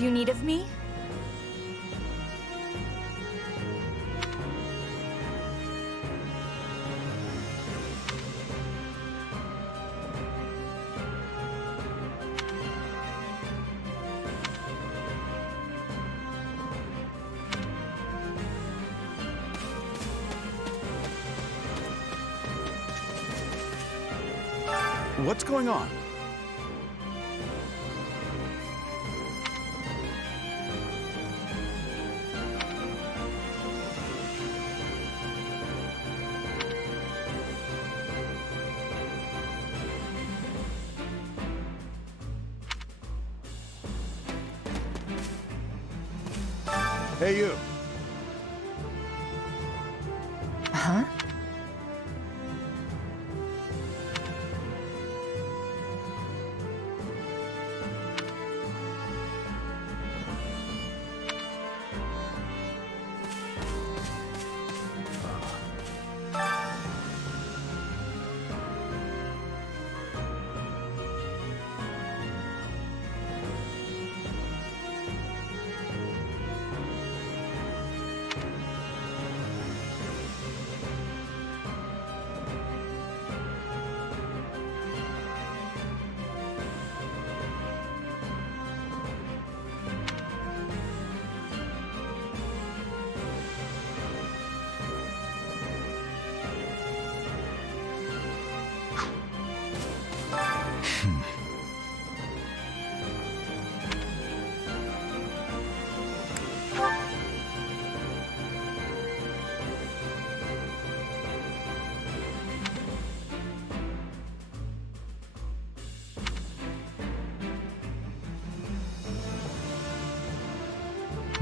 Have you need of me? What's going on? Hey, you. Huh?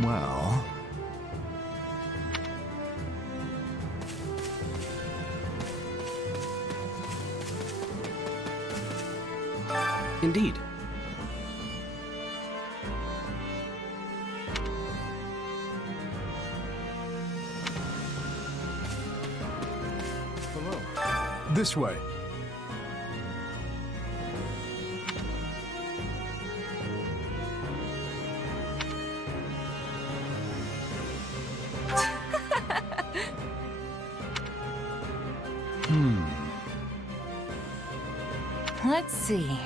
Well... Indeed. Hello. This way. Let's see.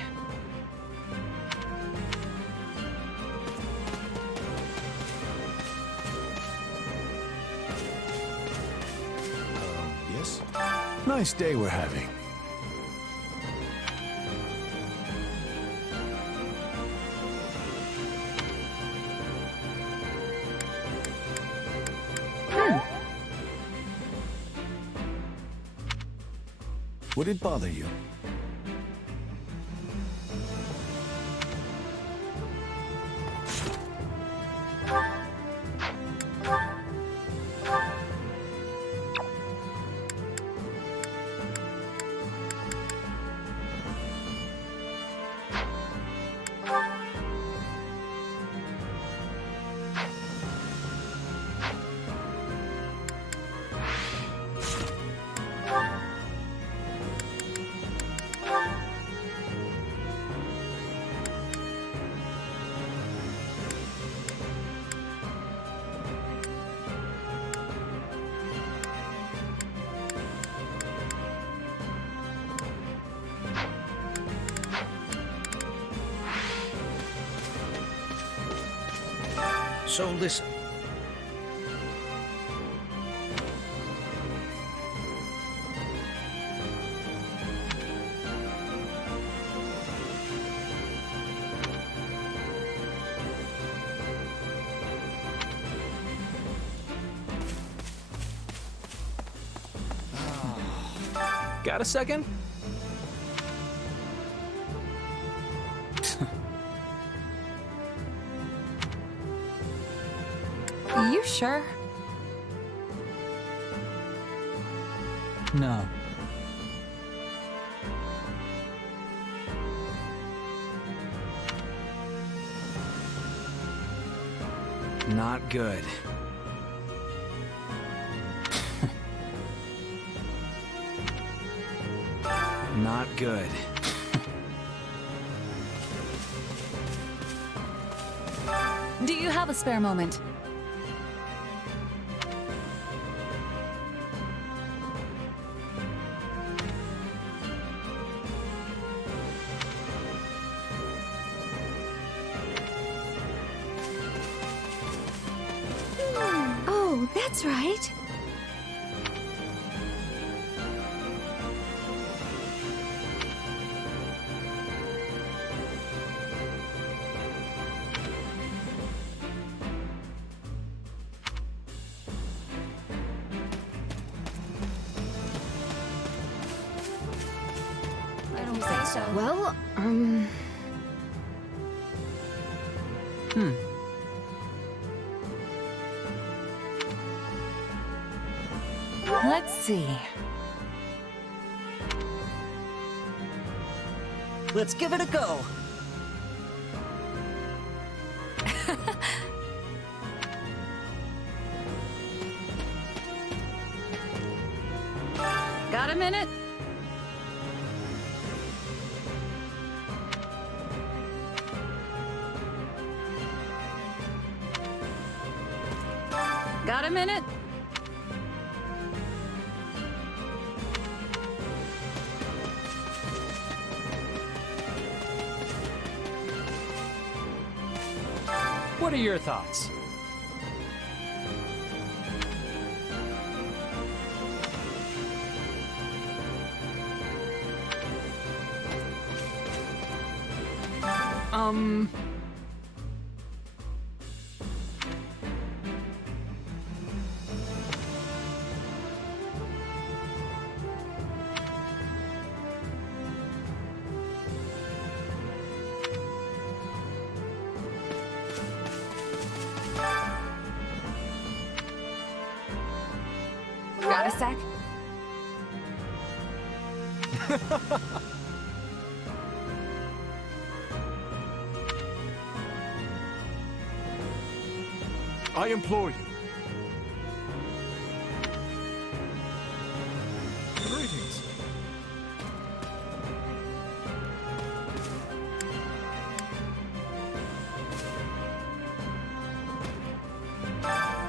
Yes? Nice day we're having. Would it bother you? So listen. Got a second? You sure? No. Not good. Not good. Do you have a spare moment? Oh, that's right. I don't think so. Well, Let's see. Let's give it a go. Got a minute? Got a minute? What are your thoughts? Got a sec? I implore you. Greetings.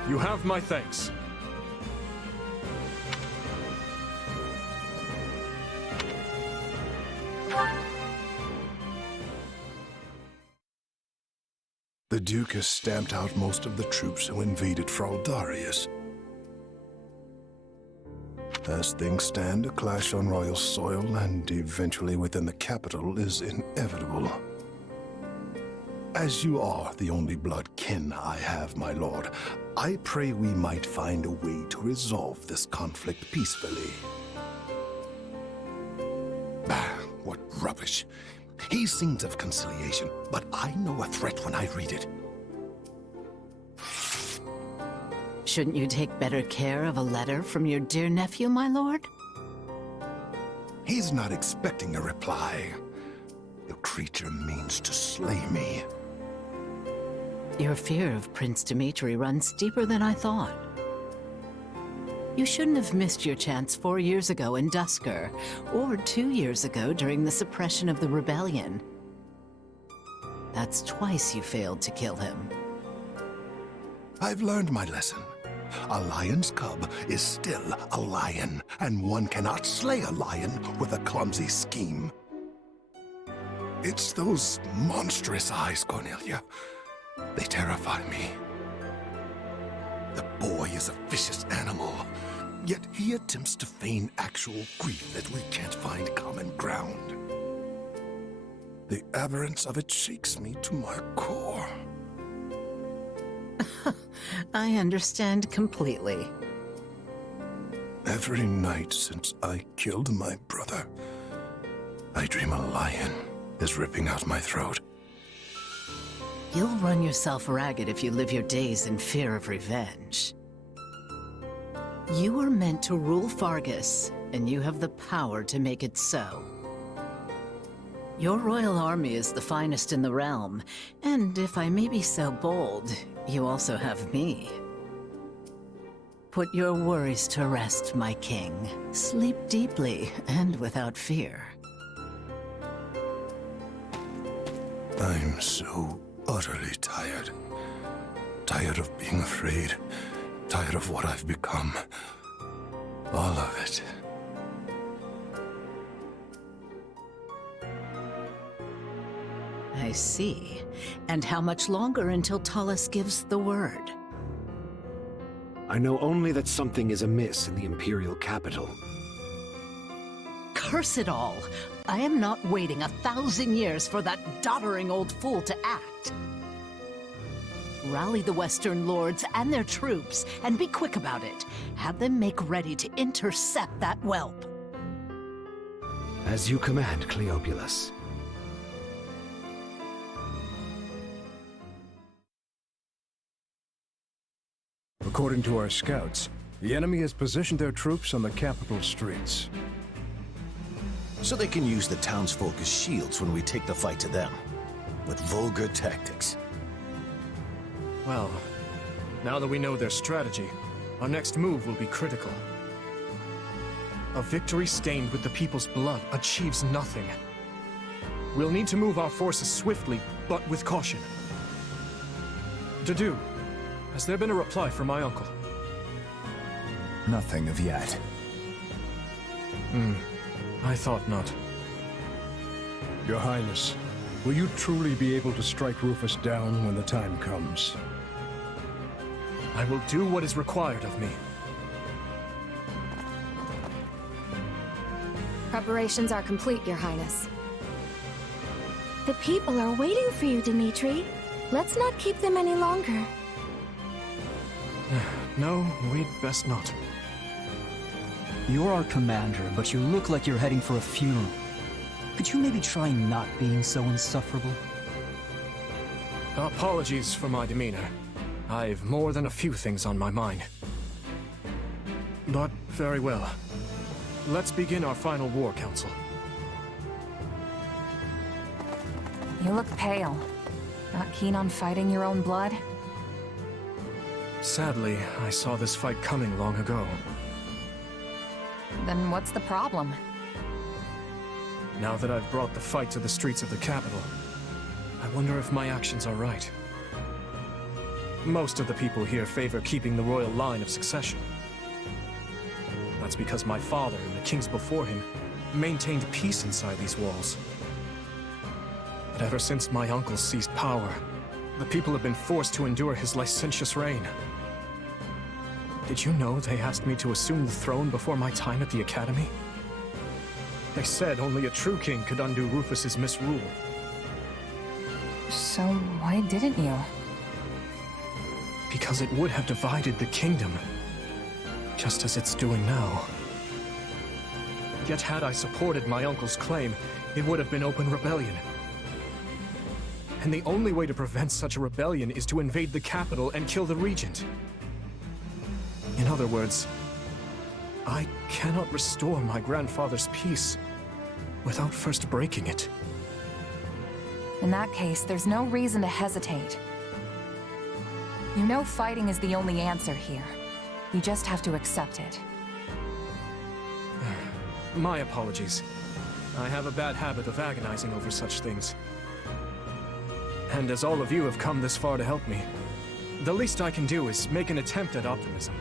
You have my thanks. The Duke has stamped out most of the troops who invaded Fraldarius. As things stand, a clash on royal soil and eventually within the capital is inevitable. As you are the only blood kin I have, my lord, I pray we might find a way to resolve this conflict peacefully. Ah, what rubbish. He sings of conciliation, but I know a threat when I read it. Shouldn't you take better care of a letter from your dear nephew, my lord? He's not expecting a reply. The creature means to slay me. Your fear of Prince Dimitri runs deeper than I thought. You shouldn't have missed your chance 4 years ago in Dusker, or 2 years ago during the suppression of the rebellion. That's twice you failed to kill him. I've learned my lesson. A lion's cub is still a lion, and one cannot slay a lion with a clumsy scheme. It's those monstrous eyes, Cornelia. They terrify me. The boy is a vicious animal, yet he attempts to feign actual grief that we can't find common ground. The aberrance of it shakes me to my core. I understand completely. Every night since I killed my brother, I dream a lion is ripping out my throat. You'll run yourself ragged if you live your days in fear of revenge. You were meant to rule Fargus, and you have the power to make it so. Your royal army is the finest in the realm, and if I may be so bold, you also have me. Put your worries to rest, my king. Sleep deeply and without fear. I'm so utterly tired. Tired of being afraid. Tired of what I've become. All of it. I see. And how much longer until Tullus gives the word? I know only that something is amiss in the Imperial capital. Curse it all! I am not waiting 1,000 years for that doddering old fool to act. Rally the Western lords and their troops, and be quick about it. Have them make ready to intercept that whelp. As you command, Cleobulus. According to our scouts, the enemy has positioned their troops on the capital streets. So they can use the townsfolk as shields when we take the fight to them. With vulgar tactics. Well, now that we know their strategy, our next move will be critical. A victory stained with the people's blood achieves nothing. We'll need to move our forces swiftly, but with caution. Dedu, has there been a reply from my uncle? Nothing of yet. I thought not. Your Highness, will you truly be able to strike Rufus down when the time comes? I will do what is required of me. Preparations are complete, Your Highness. The people are waiting for you, Dimitri. Let's not keep them any longer. No, we'd best not. You're our commander, but you look like you're heading for a funeral. Could you maybe try not being so insufferable? Apologies for my demeanor. I've more than a few things on my mind. But very well. Let's begin our final war council. You look pale. Not keen on fighting your own blood? Sadly, I saw this fight coming long ago. Then what's the problem? Now that I've brought the fight to the streets of the capital, I wonder if my actions are right. Most of the people here favor keeping the royal line of succession. That's because my father and the kings before him maintained peace inside these walls. But ever since my uncle seized power, the people have been forced to endure his licentious reign. Did you know they asked me to assume the throne before my time at the Academy? They said only a true king could undo Rufus's misrule. So why didn't you? Because it would have divided the kingdom, just as it's doing now. Yet had I supported my uncle's claim, it would have been open rebellion. And the only way to prevent such a rebellion is to invade the capital and kill the regent. In other words, I cannot restore my grandfather's peace without first breaking it. In that case, there's no reason to hesitate. You know fighting is the only answer here. You just have to accept it. My apologies. I have a bad habit of agonizing over such things. And as all of you have come this far to help me, the least I can do is make an attempt at optimism.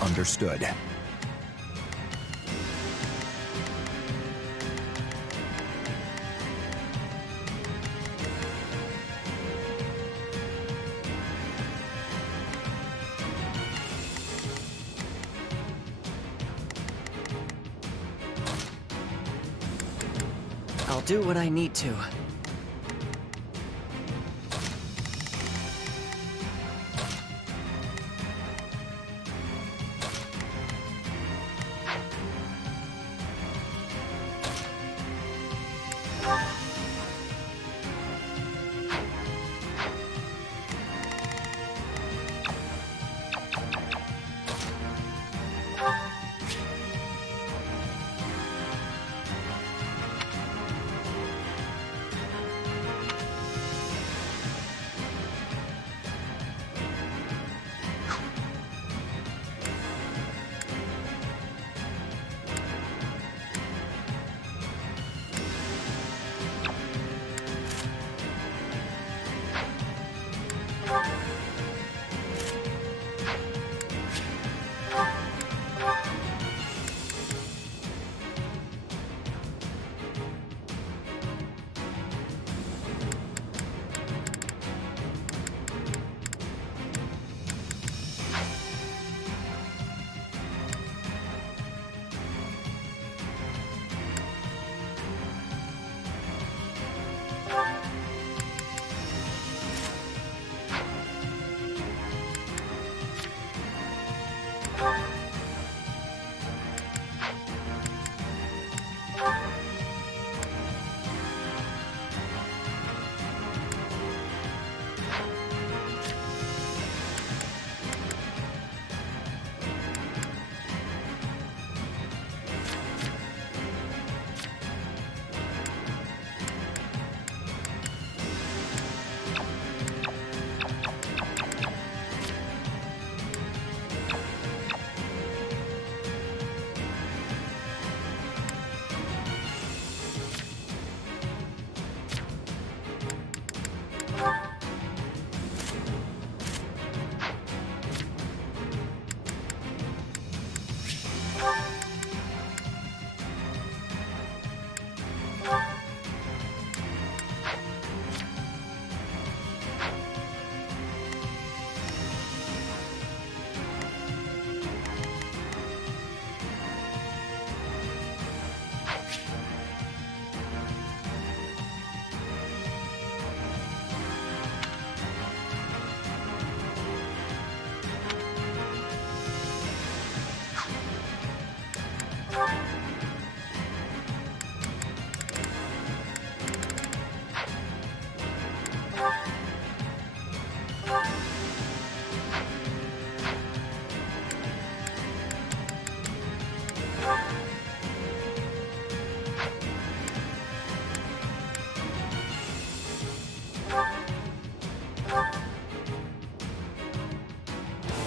Understood. I'll do what I need to.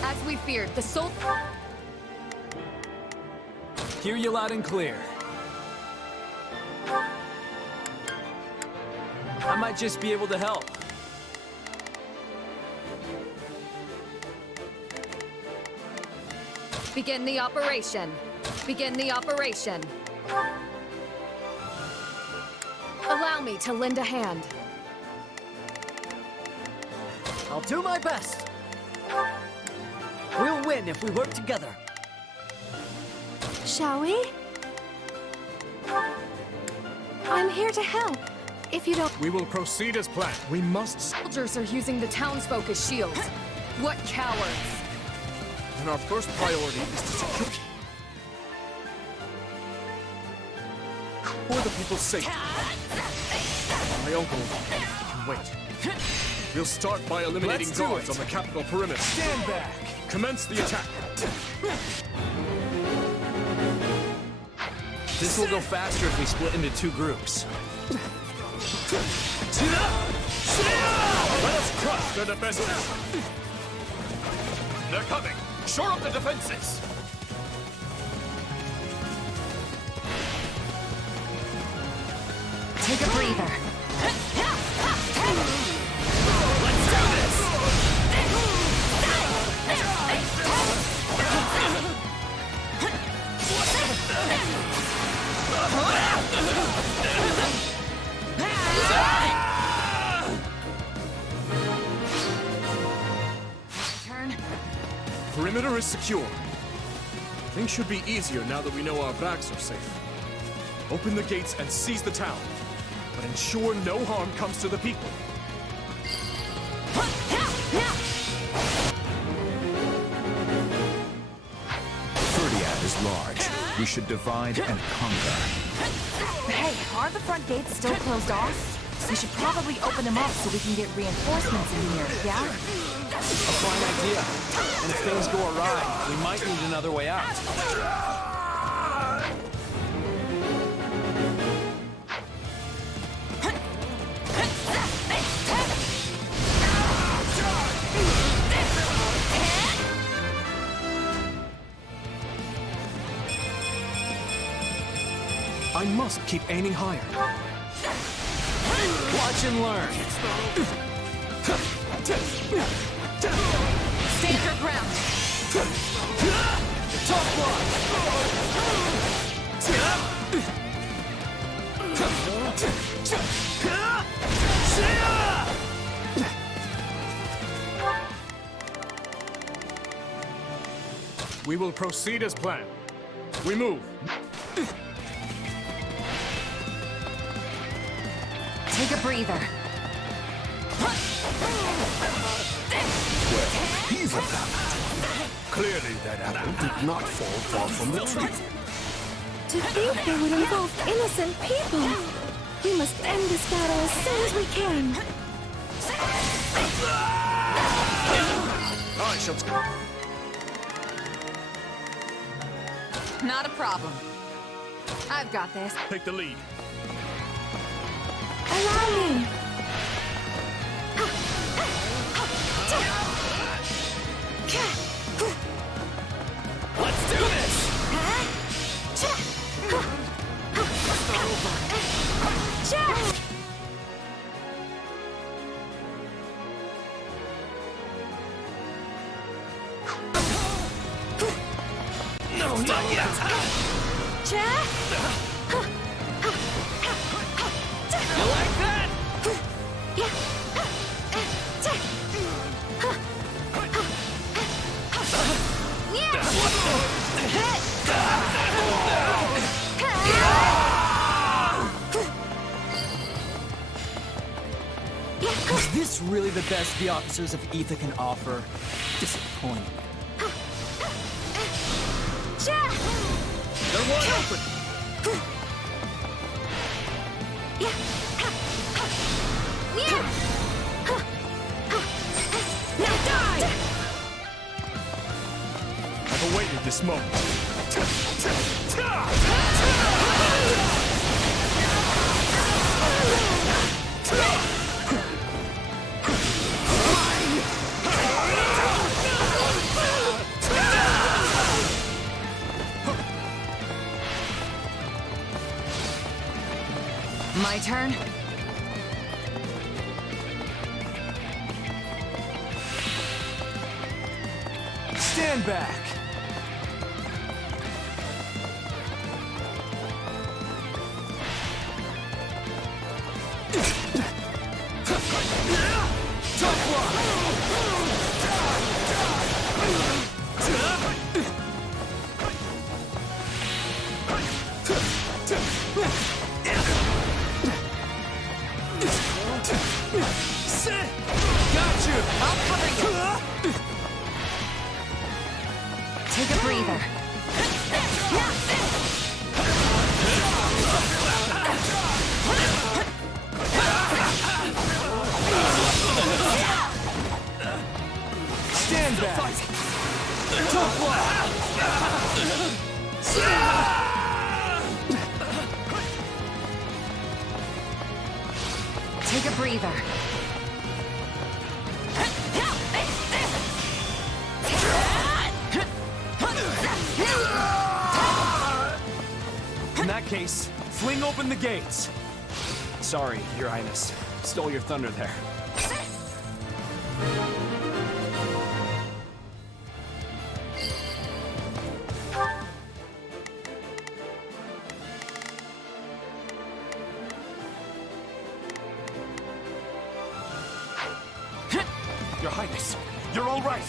As we feared, the soul... Hear you loud and clear. I might just be able to help. Begin the operation. Begin the operation. Allow me to lend a hand. I'll do my best. We'll win if we work together. Shall we? I'm here to help. If you don't... We will proceed as planned. We must... Soldiers are using the townsfolk as shields. What cowards! And our first priority is to secure... For the people's sake. My uncle can wait. We'll start by eliminating guards on the capital perimeter. Stand back! Commence the attack. This will go faster if we split into two groups. Let us crush their defenses. They're coming. Shore up the defenses. Take a breather. Let's do this! Turn. Perimeter is secure. Things should be easier now that we know our backs are safe. Open the gates and seize the town. but ensure no harm comes to the people. Ferdiad is large. We should divide and conquer. Hey, are the front gates still closed off? We should probably open them up so we can get reinforcements in here, yeah? A fine idea. And if things go awry, we might need another way out. I must keep aiming higher. Watch and learn. Stand your ground! Tough We will proceed as planned. We move. Take a breather. He's a bad. Clearly that apple did not fall far from the tree. To think they would involve innocent people! We must end this battle as soon as we can! I shall... Not a problem. I've got this. Take the lead. Allow me! Let's do this! No, not yet! You like that? Is this really the best the officers of Aether can offer? Disappointing. They're wide open. Now die! I've awaited this moment. My turn? Stand back! Got you! I'll cover you! Take a breather. Stand back! Tough Take a breather. In that case, fling open the gates. Sorry, Your Highness. Stole your thunder there. Your Highness, you're all right.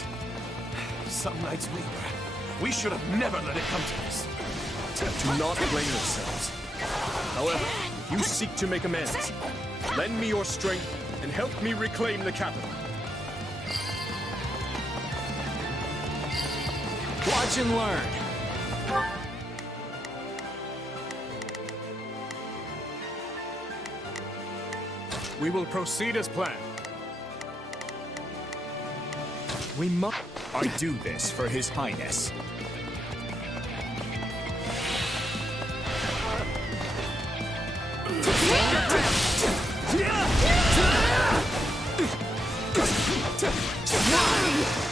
Some nights we should have never let it come to this. Do not blame yourselves. However, if You seek to make amends. Lend me your strength and help me reclaim the capital. Watch and learn. We will proceed as planned. We must... I do this for His Highness.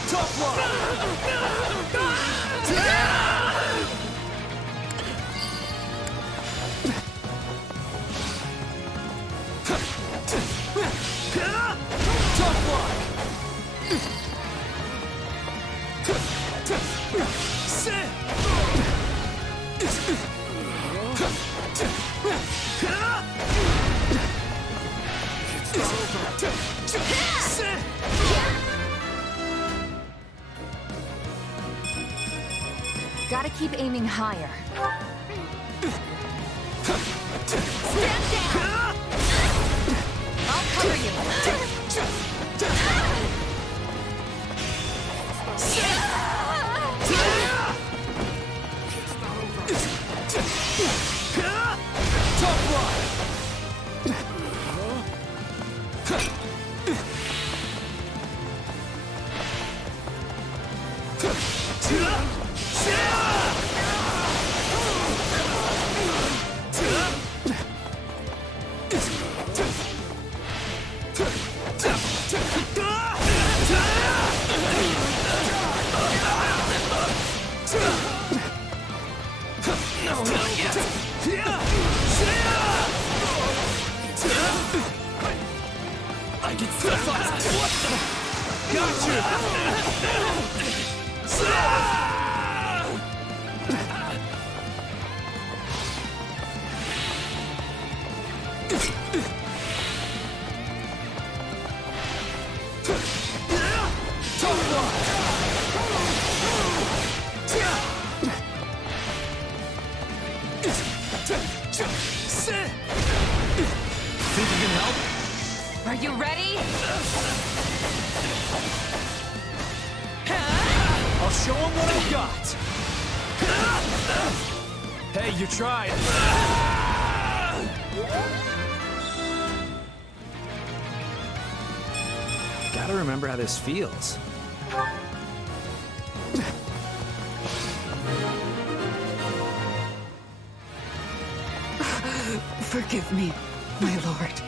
Tough luck! Gotta keep aiming higher. Stand down! I'll cover you. Tough luck! I can still fight. What the? Got Think you can help? Are you ready? I'll show him what I've got. Hey, you tried. Gotta remember how this feels. Forgive me, my lord.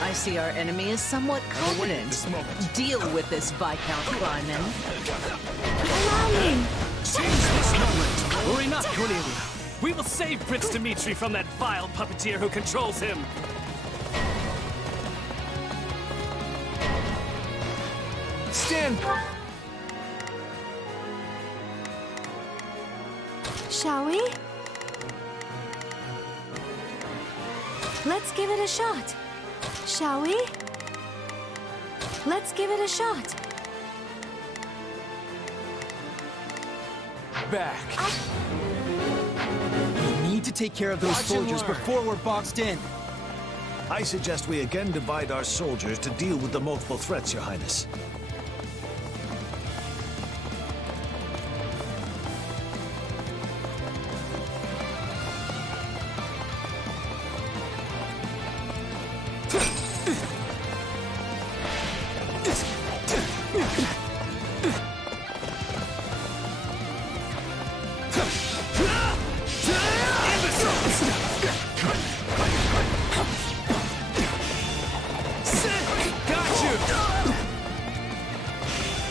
I see our enemy is somewhat confident. Deal with this, Viscount Clyman. Allow me! Change this moment! Worry not, Cornelia. We will save Prince Dimitri from that vile puppeteer who controls him. Stand! Shall we? Let's give it a shot. Shall we? Let's give it a shot. Back. We need to take care of those Watch and soldiers learn. before we're boxed in. I suggest we again divide our soldiers to deal with the multiple threats, Your Highness.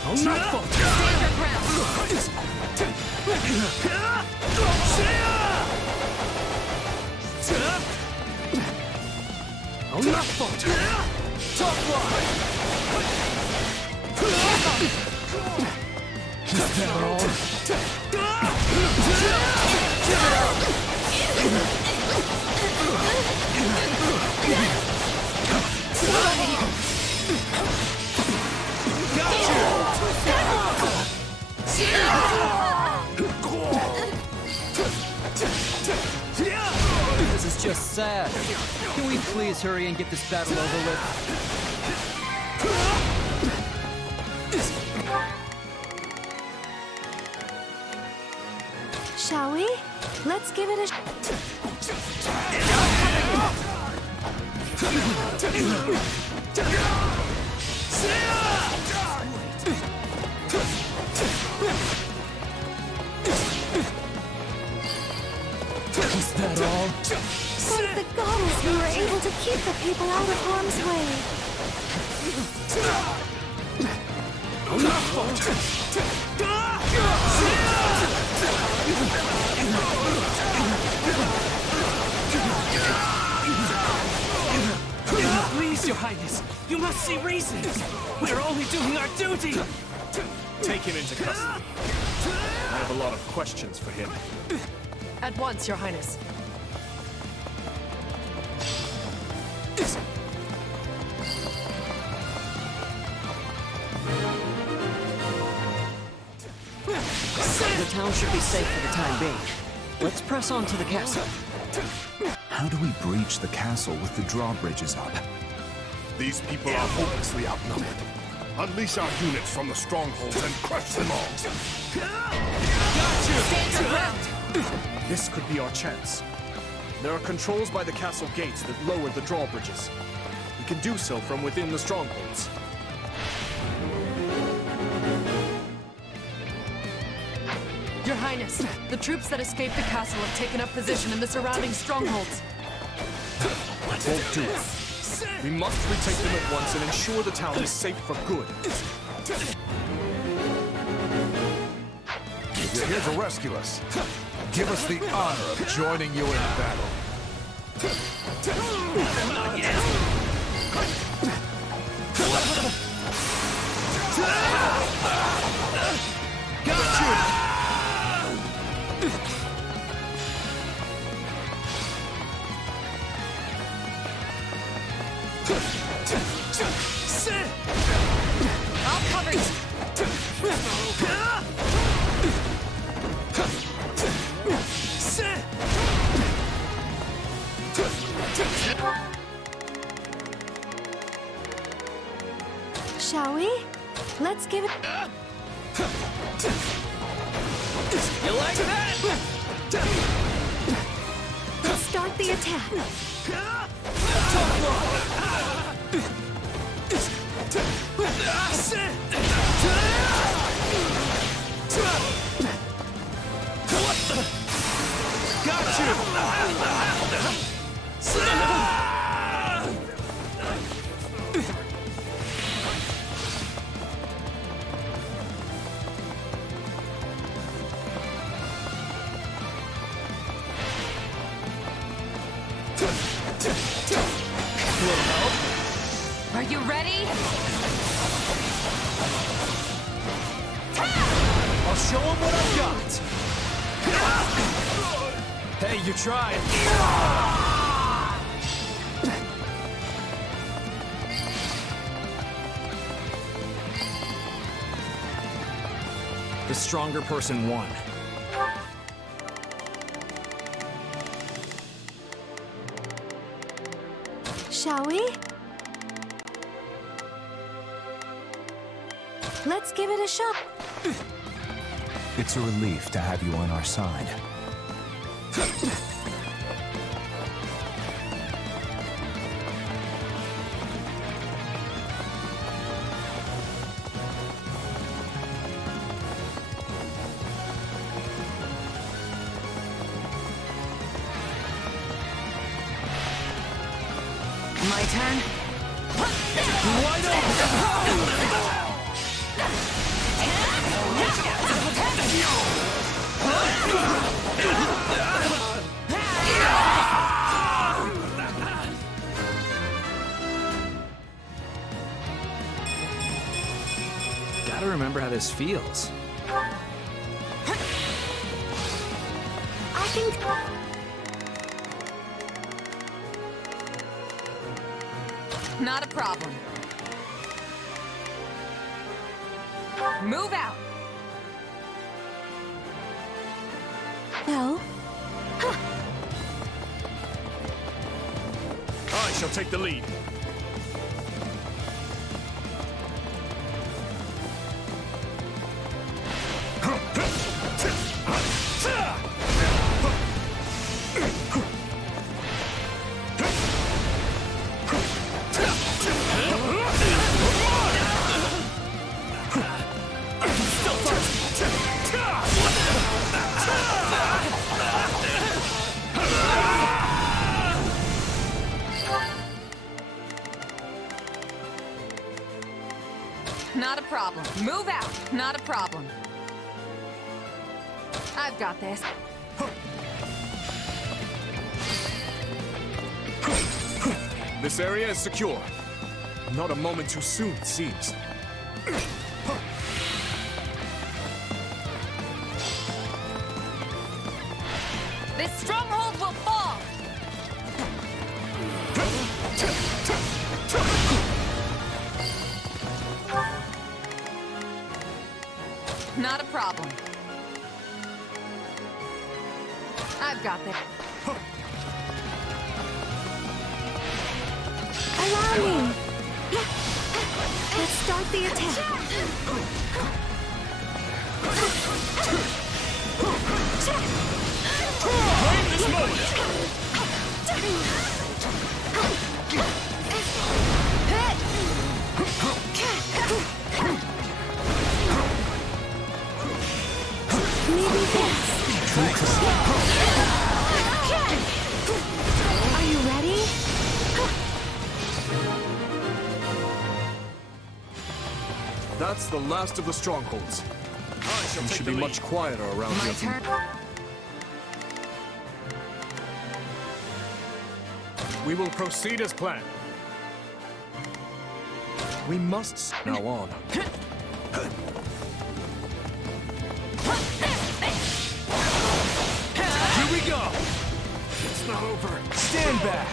I'll not fall. Stand your ground. I'll not falter. Tough luck. Is that all? It's just sad. Can we please hurry and get this battle over with? Shall we? Let's give it a Is that all? Thank the goddess we were able to keep the people out of harm's way. Please, Your Highness, you must see reason. We're only doing our duty. Take him into custody. I have a lot of questions for him. At once, Your Highness. The town should be safe for the time being. Let's press on to the castle. How do we breach the castle with the drawbridges up? These people are hopelessly outnumbered. Unleash our units from the strongholds and crush them all. Stand your ground. This could be our chance. There are controls by the castle gates that lower the drawbridges. We can do so from within the strongholds. Your Highness, the troops that escaped the castle have taken up position in the surrounding strongholds. Won't do it. We must retake them at once and ensure the town is safe for good. You're here to rescue us. Give us the honor of joining you in battle. I'll cover you. Shall we? Let's give it... You like that? Let's start the attack. Got you! Are you ready? I'll show him what I've got! Hey, you tried! The stronger person won. Shall we? Let's give it a shot. It's a relief to have you on our side. My turn? Wide open! Gotta remember how this feels. I think... Not a problem. Move out! No. I shall take the lead. Not a problem. Move out. Not a problem. I've got this. This area is secure. Not a moment too soon, it seems. This stronghold will fall! Not a problem. I've got this. Allow me! Let's start the attack. Claim this moment! Maybe this. Are you ready? That's the last of the strongholds. I shall We take should the be lead. much quieter around My here. turn. We will proceed as planned. We must now on. Here we go! It's not over. Stand back!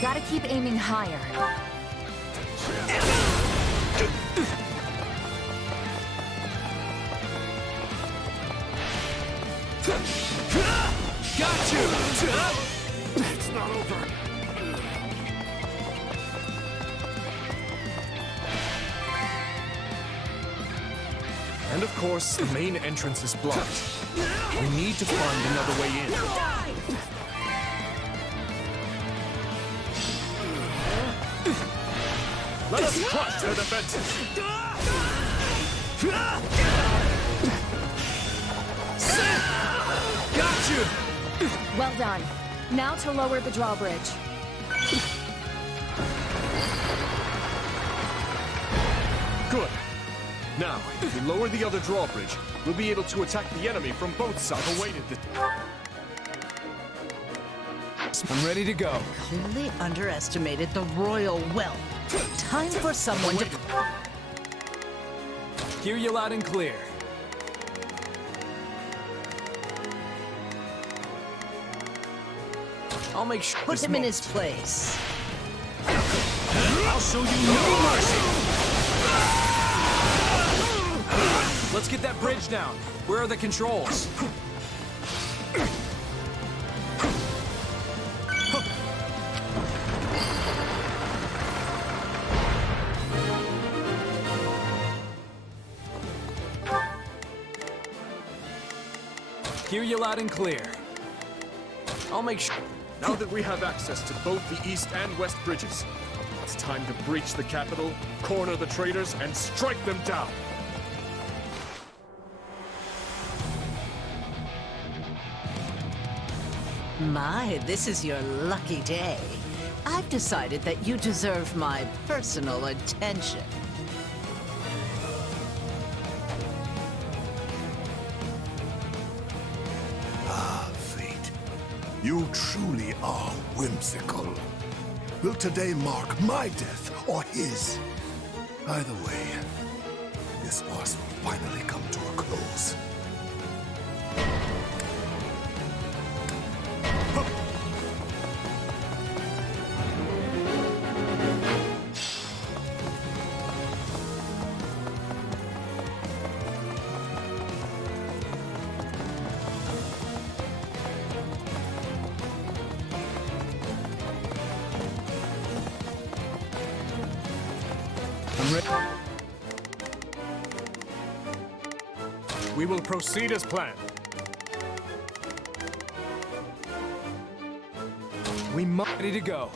Gotta keep aiming higher. Got you! It's not over. And of course, the main entrance is blocked. We need to find another way in. Let us crush their defenses! Got you! Well done. Now to lower the drawbridge. Good. Now, if we lower the other drawbridge, we'll be able to attack the enemy from both sides. Awaited this. I'm ready to go. Clearly underestimated the royal wealth. Time for someone to... Hear you loud and clear. I'll make sure. Put him in his place. I'll show you no mercy! Let's get that bridge down. Where are the controls? Hear you loud and clear. I'll make sure. Now that we have access to both the east and west bridges, it's time to breach the capital, corner the traitors, and strike them down. My, this is your lucky day. I've decided that you deserve my personal attention. Ah, fate. You truly are whimsical. Will today mark my death or his? Either way, this farce will finally come to a close. We will proceed as planned. We might ready to go.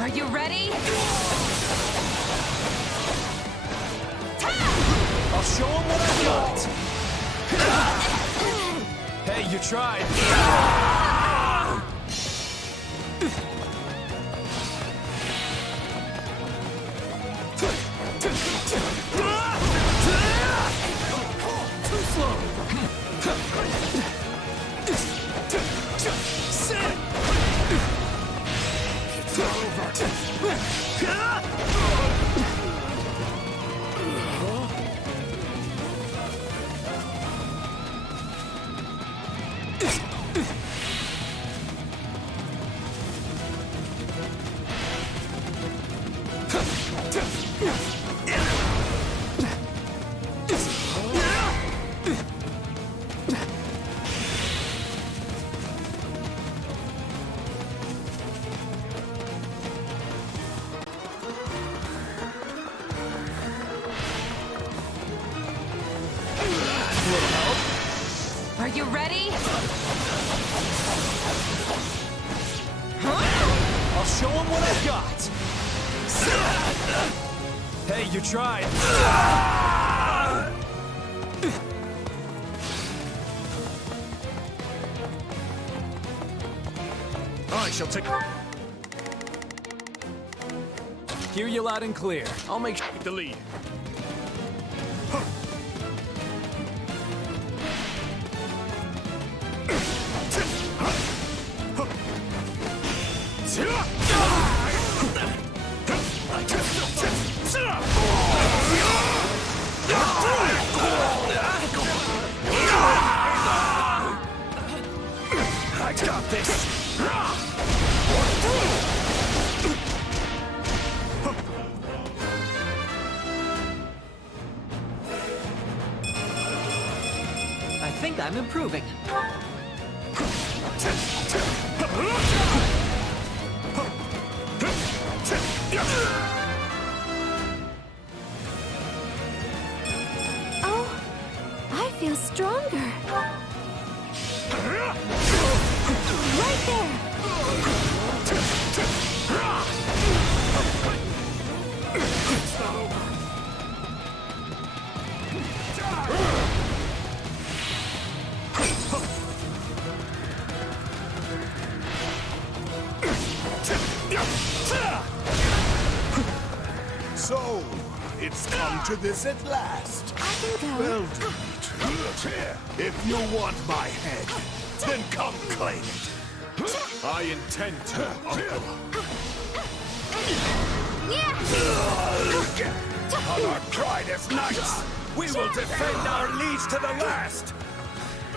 Are you ready? I'll show him what I got! Hey, you tried! Too slow! Sit! It's over! Are you ready? I'll show him what I've got! Hey, you tried! I shall take... Hear you loud and clear. I'll make the lead. I got this! I think I'm improving. Oh, I feel stronger. Right there. It's not over. So, it's come to this at last. I can go. Well, Dimitri, if you want my head, then come claim it. I intend to, Uncle. On our pride as knights, we will defend our liege to the last.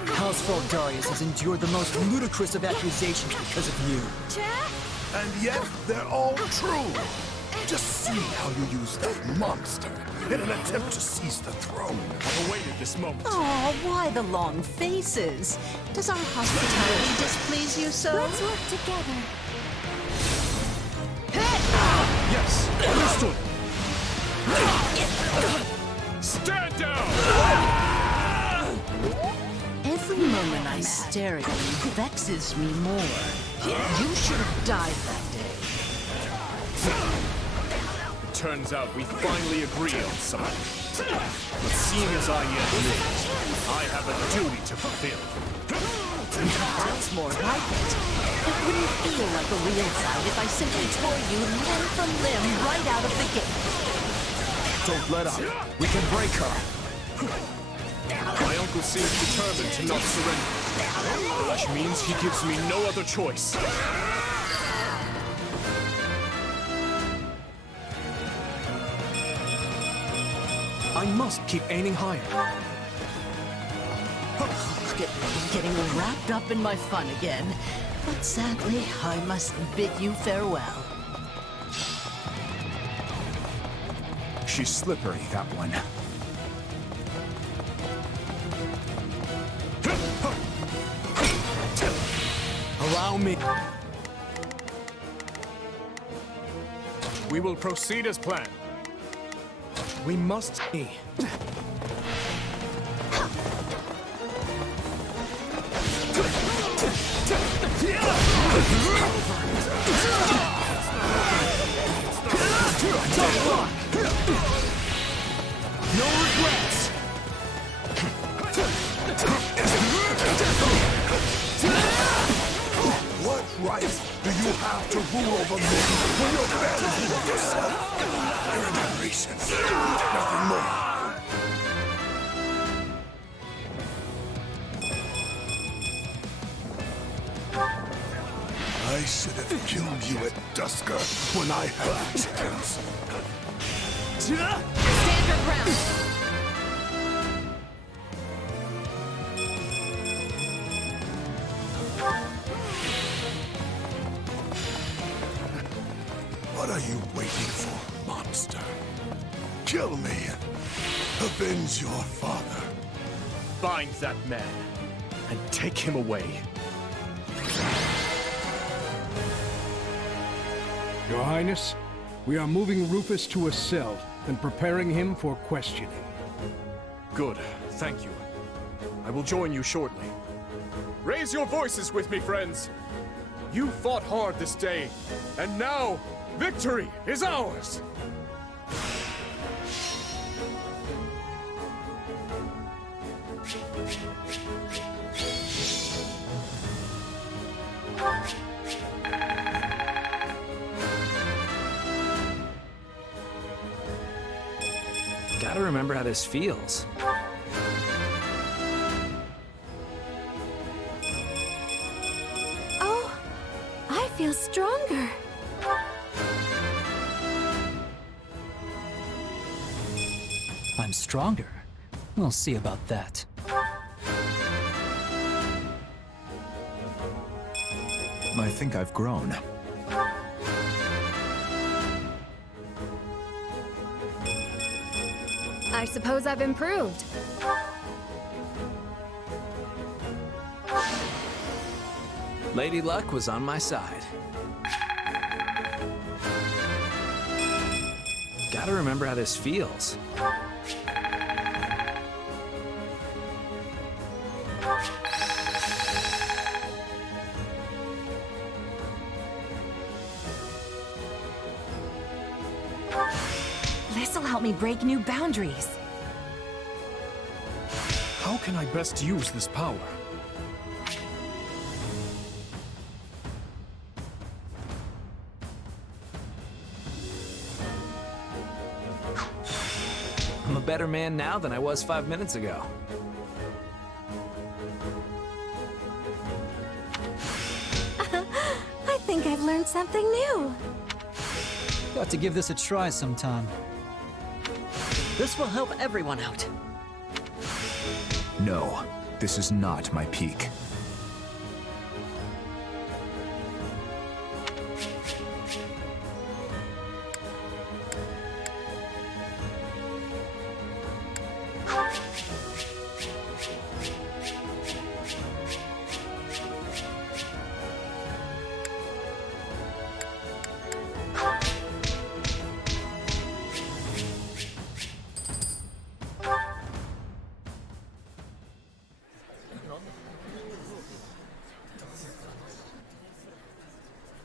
House Darius has endured the most ludicrous of accusations because of you. And yet, they're all true. Just see how you use that monster in an attempt to seize the throne. I've awaited this moment. Oh, why the long faces? Does our hospitality displease you so? Let's work together. Yes, understood. Stand down! Every moment I stare at you vexes me more. You should have died that day. It turns out we finally agree on something. But seeing as I yet live, I have a duty to fulfill. That's more like it. It wouldn't feel like a real fight if I simply tore you limb from limb right out of the gate. Don't let up. We can break her. My uncle seems determined to not surrender. Which means he gives me no other choice. I must keep aiming higher. Look at me, getting wrapped up in my fun again. But sadly, I must bid you farewell. She's slippery, that one. Allow me. We will proceed as planned. We must be. No regrets. What right do you have to rule over me when you're barely even yourself? You're an aberration, nothing more. I should have killed you at Dusker when I had the chance. Stand your ground! What are you waiting for, monster? Kill me! Avenge your father! Find that man and take him away. Your Highness, we are moving Rufus to a cell and preparing him for questioning. Good, thank you. I will join you shortly. Raise your voices with me, friends! You fought hard this day, and now, victory is ours! Gotta remember how this feels. Oh, I feel stronger. I'm stronger. We'll see about that. I think I've grown. I suppose I've improved. Lady Luck was on my side. Gotta remember how this feels. This'll help me break new boundaries. How can I best use this power? I'm a better man now than I was 5 minutes ago. I think I've learned something new. Got to give this a try sometime. This will help everyone out. No, this is not my peak.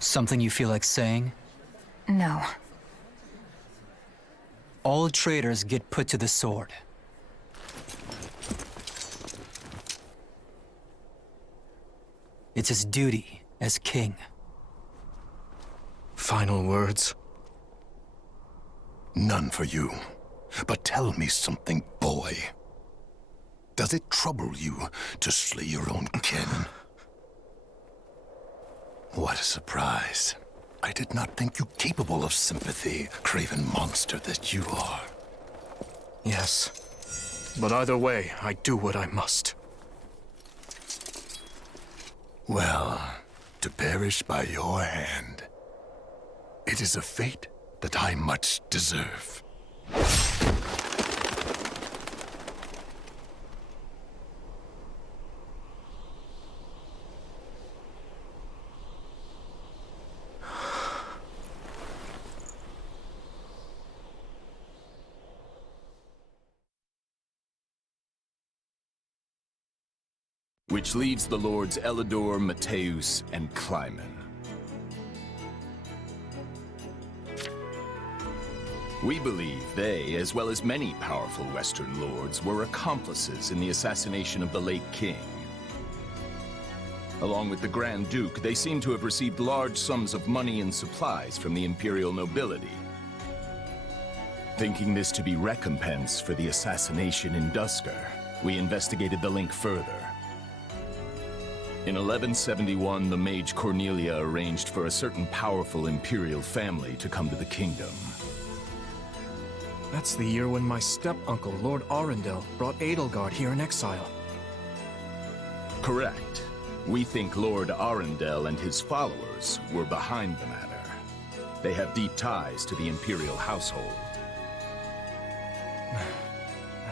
Something you feel like saying? No. All traitors get put to the sword. It's his duty as king. Final words? None for you. But tell me something, boy. Does it trouble you to slay your own kin? What a surprise. I did not think you capable of sympathy, craven monster that you are. Yes. But either way, I do what I must. Well, to perish by your hand, it is a fate that I much deserve. Which leads the lords Elidor, Mateus, and Kleiman. We believe they, as well as many powerful Western lords, were accomplices in the assassination of the late king. Along with the Grand Duke, they seem to have received large sums of money and supplies from the imperial nobility. Thinking this to be recompense for the assassination in Duscur, we investigated the link further. In 1171, the mage Cornelia arranged for a certain powerful imperial family to come to the kingdom. That's the year when my step-uncle, Lord Arundel, brought Edelgard here in exile. Correct. We think Lord Arundel and his followers were behind the matter. They have deep ties to the imperial household.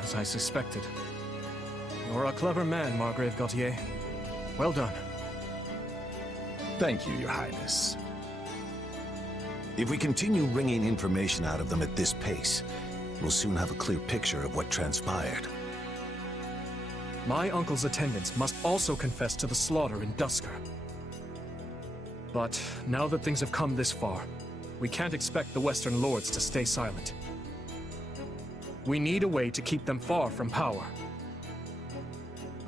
As I suspected. You're a clever man, Margrave Gautier. Well done. Thank you, Your Highness. If we continue wringing information out of them at this pace, we'll soon have a clear picture of what transpired. My uncle's attendants must also confess to the slaughter in Duscur. But now that things have come this far, we can't expect the Western lords to stay silent. We need a way to keep them far from power.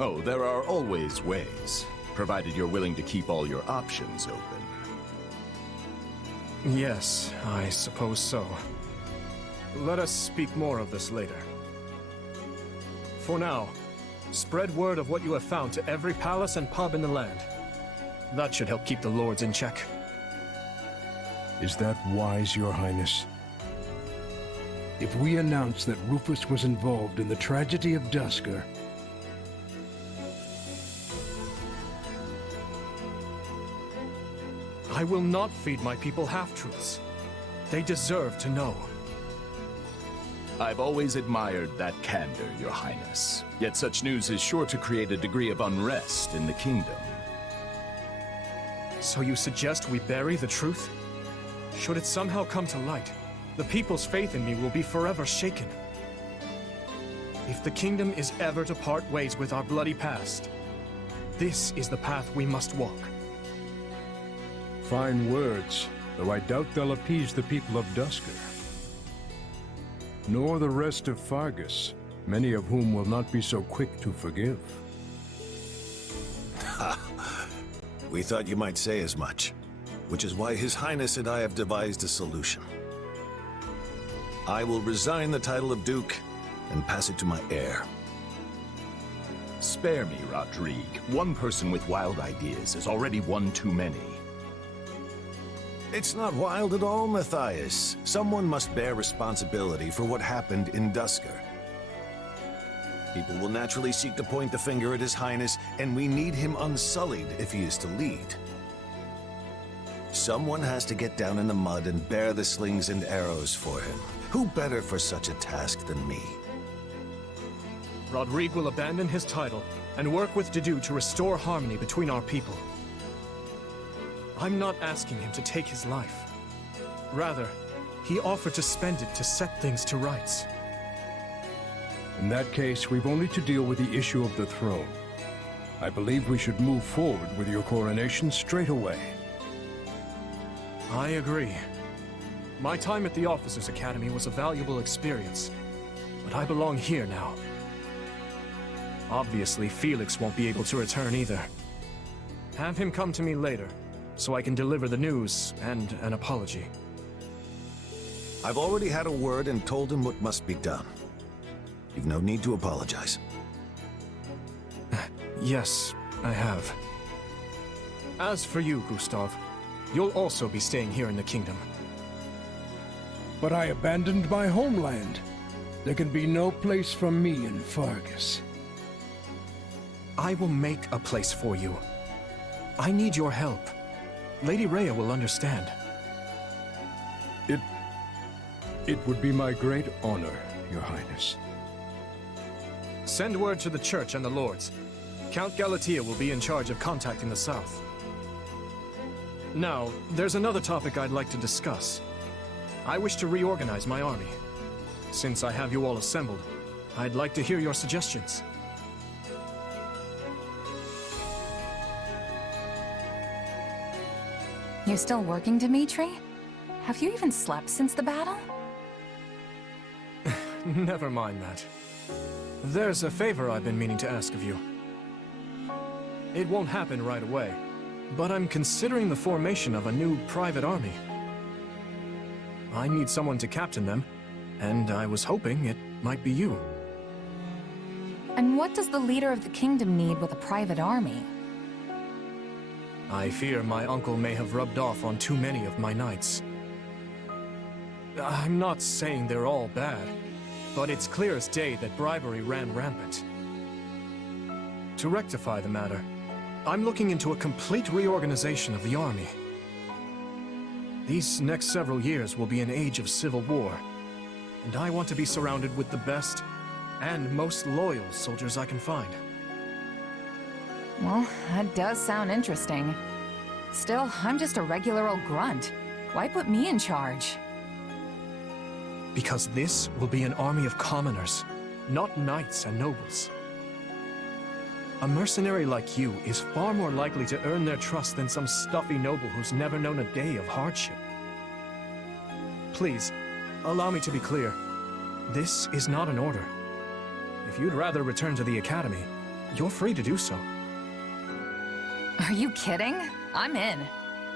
Oh, there are always ways, provided you're willing to keep all your options open. Yes, I suppose so. Let us speak more of this later. For now, spread word of what you have found to every palace and pub in the land. That should help keep the lords in check. Is that wise, Your Highness? If we announce that Rufus was involved in the tragedy of Duscur, I will not feed my people half-truths. They deserve to know. I've always admired that candor, Your Highness. Yet such news is sure to create a degree of unrest in the kingdom. So you suggest we bury the truth? Should it somehow come to light, the people's faith in me will be forever shaken. If the kingdom is ever to part ways with our bloody past, this is the path we must walk. fine words, though I doubt they'll appease the people of Duscur. Nor the rest of Fargus, many of whom will not be so quick to forgive. Ha! We thought you might say as much, which is why His Highness and I have devised a solution. I will resign the title of Duke and pass it to my heir. Spare me, Rodrigue. One person with wild ideas is already one too many. It's not wild at all, Matthias. Someone must bear responsibility for what happened in Duscur. People will naturally seek to point the finger at His Highness, and we need him unsullied if he is to lead. Someone has to get down in the mud and bear the slings and arrows for him. Who better for such a task than me? Rodrigue will abandon his title and work with Dedue to restore harmony between our people. I'm not asking him to take his life. Rather, he offered to spend it to set things to rights. In that case, we've only to deal with the issue of the throne. I believe we should move forward with your coronation straight away. I agree. My time at the Officers' Academy was a valuable experience, but I belong here now. Obviously, Felix won't be able to return either. Have him come to me later, so I can deliver the news and an apology. I've already had a word and told him what must be done. You've no need to apologize. Yes, I have. As for you, Gustav, you'll also be staying here in the kingdom. But I abandoned my homeland. There can be no place for me in Fargus. I will make a place for you. I need your help. Lady Rhea will understand. It would be my great honor, Your Highness. Send word to the Church and the Lords. Count Galatea will be in charge of contacting the South. Now, there's another topic I'd like to discuss. I wish to reorganize my army. Since I have you all assembled, I'd like to hear your suggestions. You're still working, Dimitri? Have you even slept since the battle? Never mind that. There's a favor I've been meaning to ask of you. It won't happen right away, but I'm considering the formation of a new private army. I need someone to captain them, and I was hoping it might be you. And what does the leader of the kingdom need with a private army? I fear my uncle may have rubbed off on too many of my knights. I'm not saying they're all bad, but it's clear as day that bribery ran rampant. To rectify the matter, I'm looking into a complete reorganization of the army. These next several years will be an age of civil war, and I want to be surrounded with the best and most loyal soldiers I can find. Well, that does sound interesting. Still, I'm just a regular old grunt. Why put me in charge? Because this will be an army of commoners, not knights and nobles. A mercenary like you is far more likely to earn their trust than some stuffy noble who's never known a day of hardship. Please, allow me to be clear. This is not an order. If you'd rather return to the academy, you're free to do so. Are you kidding? I'm in.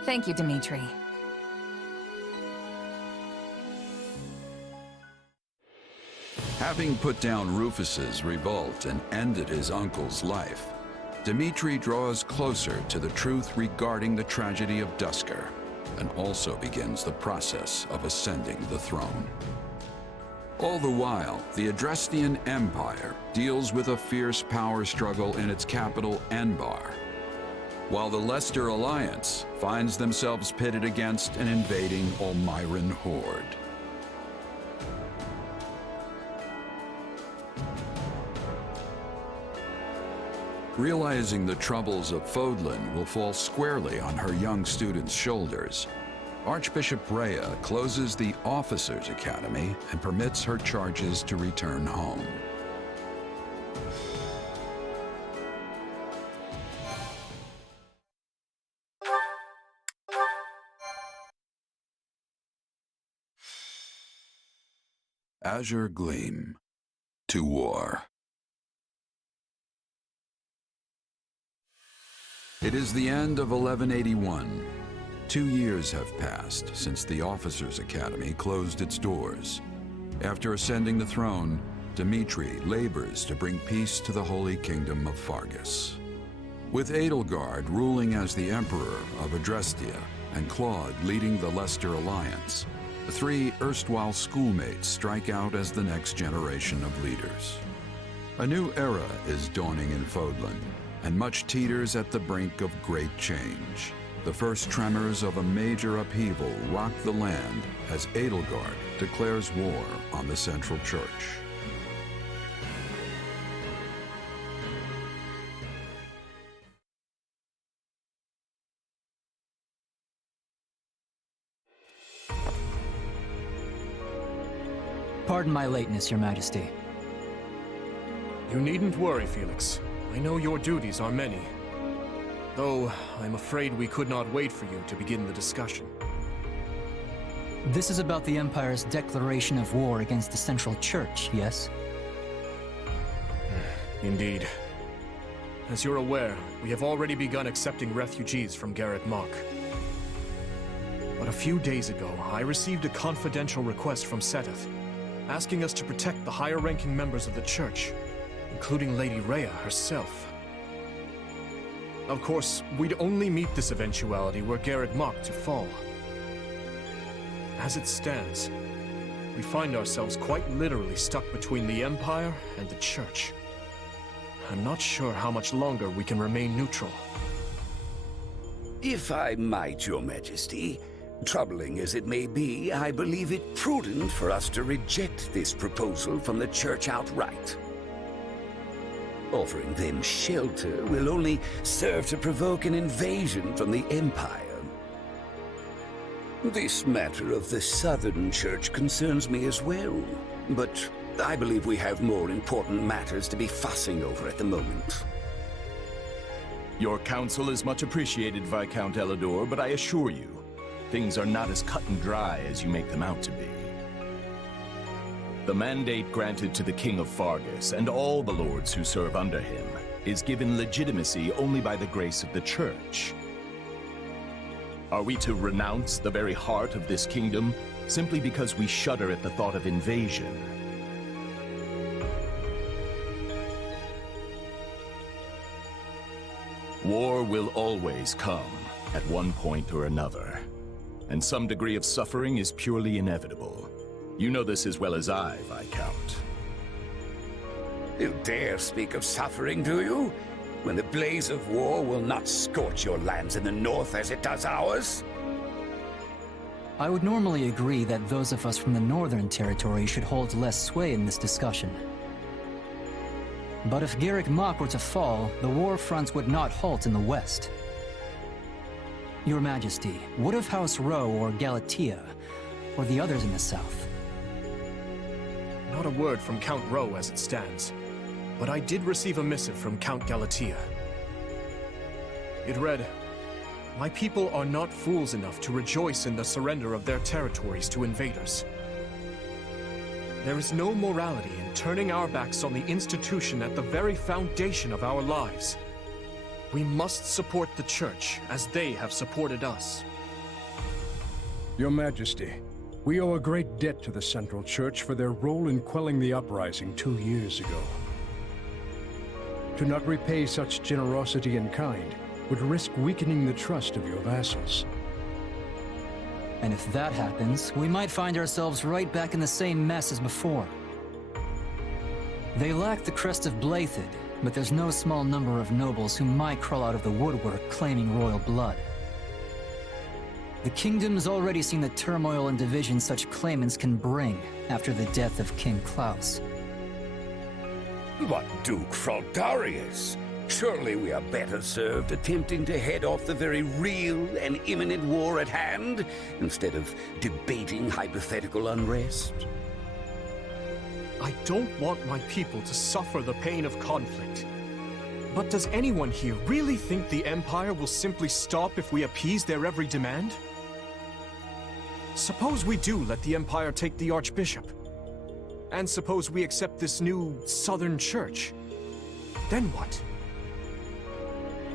Thank you, Dimitri. Having put down Rufus's revolt and ended his uncle's life, Dimitri draws closer to the truth regarding the tragedy of Duscur, and also begins the process of ascending the throne. All the while, the Adrestian Empire deals with a fierce power struggle in its capital, Enbar, while the Leicester Alliance finds themselves pitted against an invading Almiran horde. Realizing the troubles of Fodlan will fall squarely on her young students' shoulders, Archbishop Rhea closes the Officers' Academy and permits her charges to return home. Azure Gleam. To war. It is the end of 1181. 2 years have passed since the Officers' Academy closed its doors. After ascending the throne, Dimitri labors to bring peace to the Holy Kingdom of Fargus. With Edelgard ruling as the Emperor of Adrestia and Claude leading the Leicester Alliance, the three erstwhile schoolmates strike out as the next generation of leaders. A new era is dawning in Fodlan, and much teeters at the brink of great change. The first tremors of a major upheaval rock the land as Edelgard declares war on the Central Church. Pardon my lateness, Your Majesty. You needn't worry, Felix. I know your duties are many. Though, I'm afraid we could not wait for you to begin the discussion. This is about the Empire's declaration of war against the Central Church, yes? Indeed. As you're aware, we have already begun accepting refugees from Garreg Mach. But a few days ago, I received a confidential request from Seteth, asking us to protect the higher-ranking members of the Church, including Lady Rhea herself. Of course, we'd only meet this eventuality were Garreg Mach to fall. As it stands, we find ourselves quite literally stuck between the Empire and the Church. I'm not sure how much longer we can remain neutral. If I might, Your Majesty, troubling as it may be, I believe it prudent for us to reject this proposal from the Church outright. Offering them shelter will only serve to provoke an invasion from the Empire. This matter of the Southern Church concerns me as well, but I believe we have more important matters to be fussing over at the moment. Your counsel is much appreciated, Viscount Elidor, but I assure you, things are not as cut and dry as you make them out to be. The mandate granted to the King of Fargus and all the lords who serve under him is given legitimacy only by the grace of the Church. Are we to renounce the very heart of this kingdom simply because we shudder at the thought of invasion? War will always come at one point or another, and some degree of suffering is purely inevitable. You know this as well as I, Viscount. You dare speak of suffering, do you? When the blaze of war will not scorch your lands in the north as it does ours? I would normally agree that those of us from the Northern Territory should hold less sway in this discussion. But if Garrick Mach were to fall, the war fronts would not halt in the west. Your Majesty, what of House Rowe or Galatea, or the others in the south? Not a word from Count Rowe as it stands, but I did receive a missive from Count Galatea. It read, "My people are not fools enough to rejoice in the surrender of their territories to invaders. There is no morality in turning our backs on the institution at the very foundation of our lives. We must support the Church as they have supported us." Your Majesty, we owe a great debt to the Central Church for their role in quelling the uprising 2 years ago. To not repay such generosity in kind would risk weakening the trust of your vassals. And if that happens, we might find ourselves right back in the same mess as before. They lack the crest of Blaidd, but there's no small number of nobles who might crawl out of the woodwork claiming royal blood. The kingdom's already seen the turmoil and division such claimants can bring after the death of King Klaus. But Duke Fraldarius, surely we are better served attempting to head off the very real and imminent war at hand, instead of debating hypothetical unrest. I don't want my people to suffer the pain of conflict. But does anyone here really think the Empire will simply stop if we appease their every demand? Suppose we do let the Empire take the Archbishop. And suppose we accept this new Southern Church. Then what?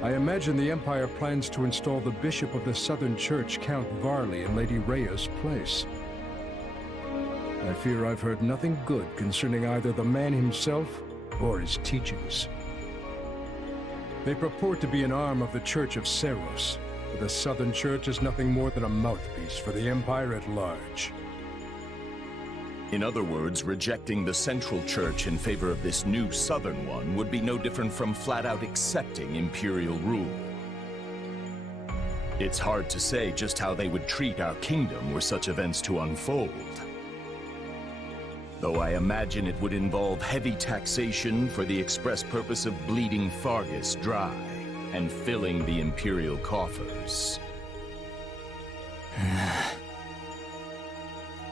I imagine the Empire plans to install the Bishop of the Southern Church, Count Varley, in Lady Rhea's place. I fear I've heard nothing good concerning either the man himself or his teachings. They purport to be an arm of the Church of Seros, but the Southern Church is nothing more than a mouthpiece for the Empire at large. In other words, rejecting the Central Church in favor of this new Southern one would be no different from flat-out accepting imperial rule. It's hard to say just how they would treat our kingdom were such events to unfold. Though I imagine it would involve heavy taxation for the express purpose of bleeding Fargus dry and filling the imperial coffers.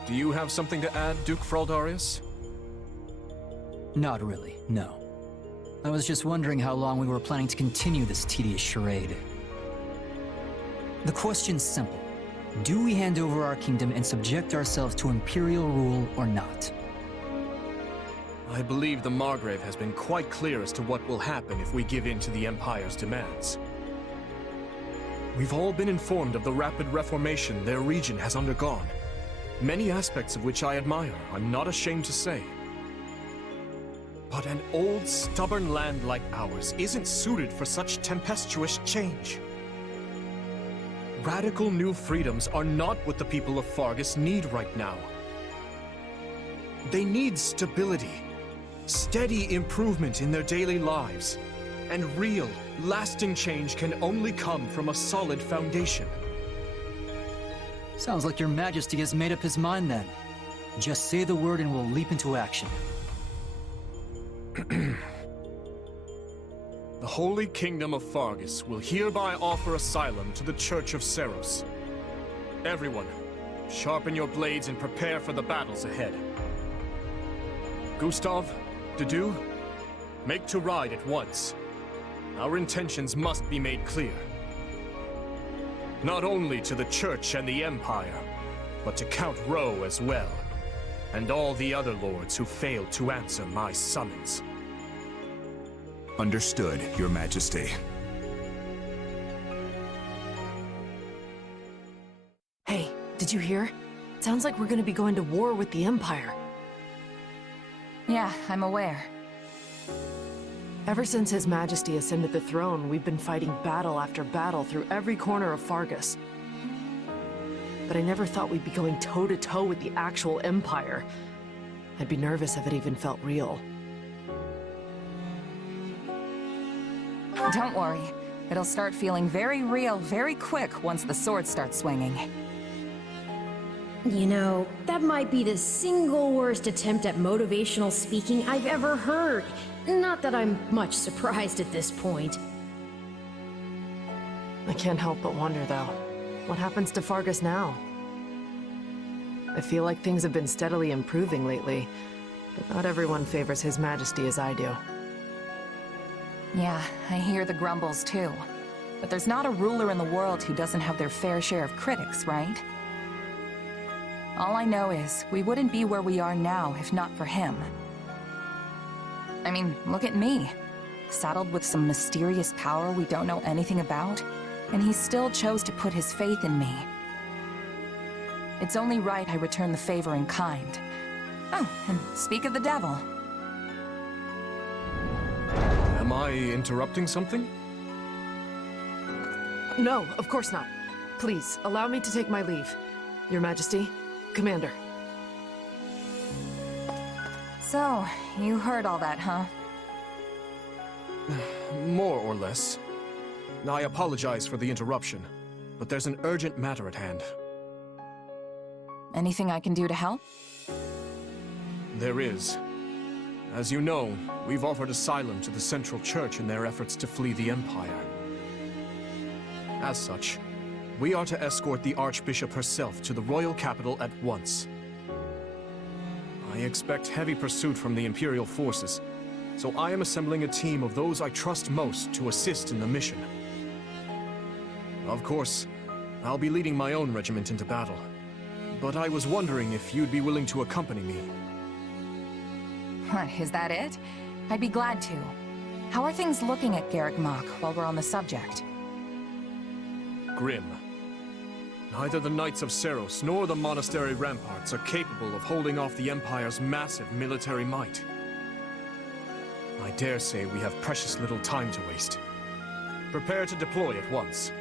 Do you have something to add, Duke Fraldarius? Not really, no. I was just wondering how long we were planning to continue this tedious charade. The question's simple. Do we hand over our kingdom and subject ourselves to imperial rule or not? I believe the Margrave has been quite clear as to what will happen if we give in to the Empire's demands. We've all been informed of the rapid reformation their region has undergone, many aspects of which I admire, I'm not ashamed to say. But an old, stubborn land like ours isn't suited for such tempestuous change. Radical new freedoms are not what the people of Fargus need right now. They need stability, steady improvement in their daily lives, And real, lasting change can only come from a solid foundation. Sounds like your Majesty has made up his mind then. Just say the word and we'll leap into action. The Holy Kingdom of Fargus will hereby offer asylum to the Church of Seros. Everyone, sharpen your blades and prepare for the battles ahead. Gustav, Dedu, make to ride at once. Our intentions must be made clear. Not only to the Church and the Empire, but to Count Rowe as well, and all the other lords who failed to answer my summons. Understood, Your Majesty. Hey, did you hear? Sounds like we're gonna be going to war with the Empire. Yeah, I'm aware. Ever since His Majesty ascended the throne, we've been fighting battle after battle through every corner of Fargus. But I never thought we'd be going toe-to-toe with the actual Empire. I'd be nervous if it even felt real. Don't worry. It'll start feeling very real very quick once the sword starts swinging. You know, that might be the single worst attempt at motivational speaking I've ever heard. Not that I'm much surprised at this point. I can't help but wonder, though. What happens to Fargus now? I feel like things have been steadily improving lately, but not everyone favors His Majesty as I do. Yeah, I hear the grumbles too. But there's not a ruler in the world who doesn't have their fair share of critics, right? All I know is, we wouldn't be where we are now if not for him. I mean, look at me. Saddled with some mysterious power we don't know anything about, and he still chose to put his faith in me. It's only right I return the favor in kind. Oh, and speak of the devil. Am I interrupting something? No, of course not. Please, allow me to take my leave. Your Majesty, Commander. So, you heard all that, huh? More or less. I apologize for the interruption, but there's an urgent matter at hand. Anything I can do to help? There is. As you know, we've offered asylum to the Central Church in their efforts to flee the Empire. As such, we are to escort the Archbishop herself to the royal capital at once. I expect heavy pursuit from the Imperial forces, so I am assembling a team of those I trust most to assist in the mission. Of course, I'll be leading my own regiment into battle, but I was wondering if you'd be willing to accompany me. What, is that it? I'd be glad to. How are things looking at Garrick Mach while we're on the subject? Grim. Neither the Knights of Seros nor the monastery ramparts are capable of holding off the Empire's massive military might. I dare say we have precious little time to waste. Prepare to deploy at once.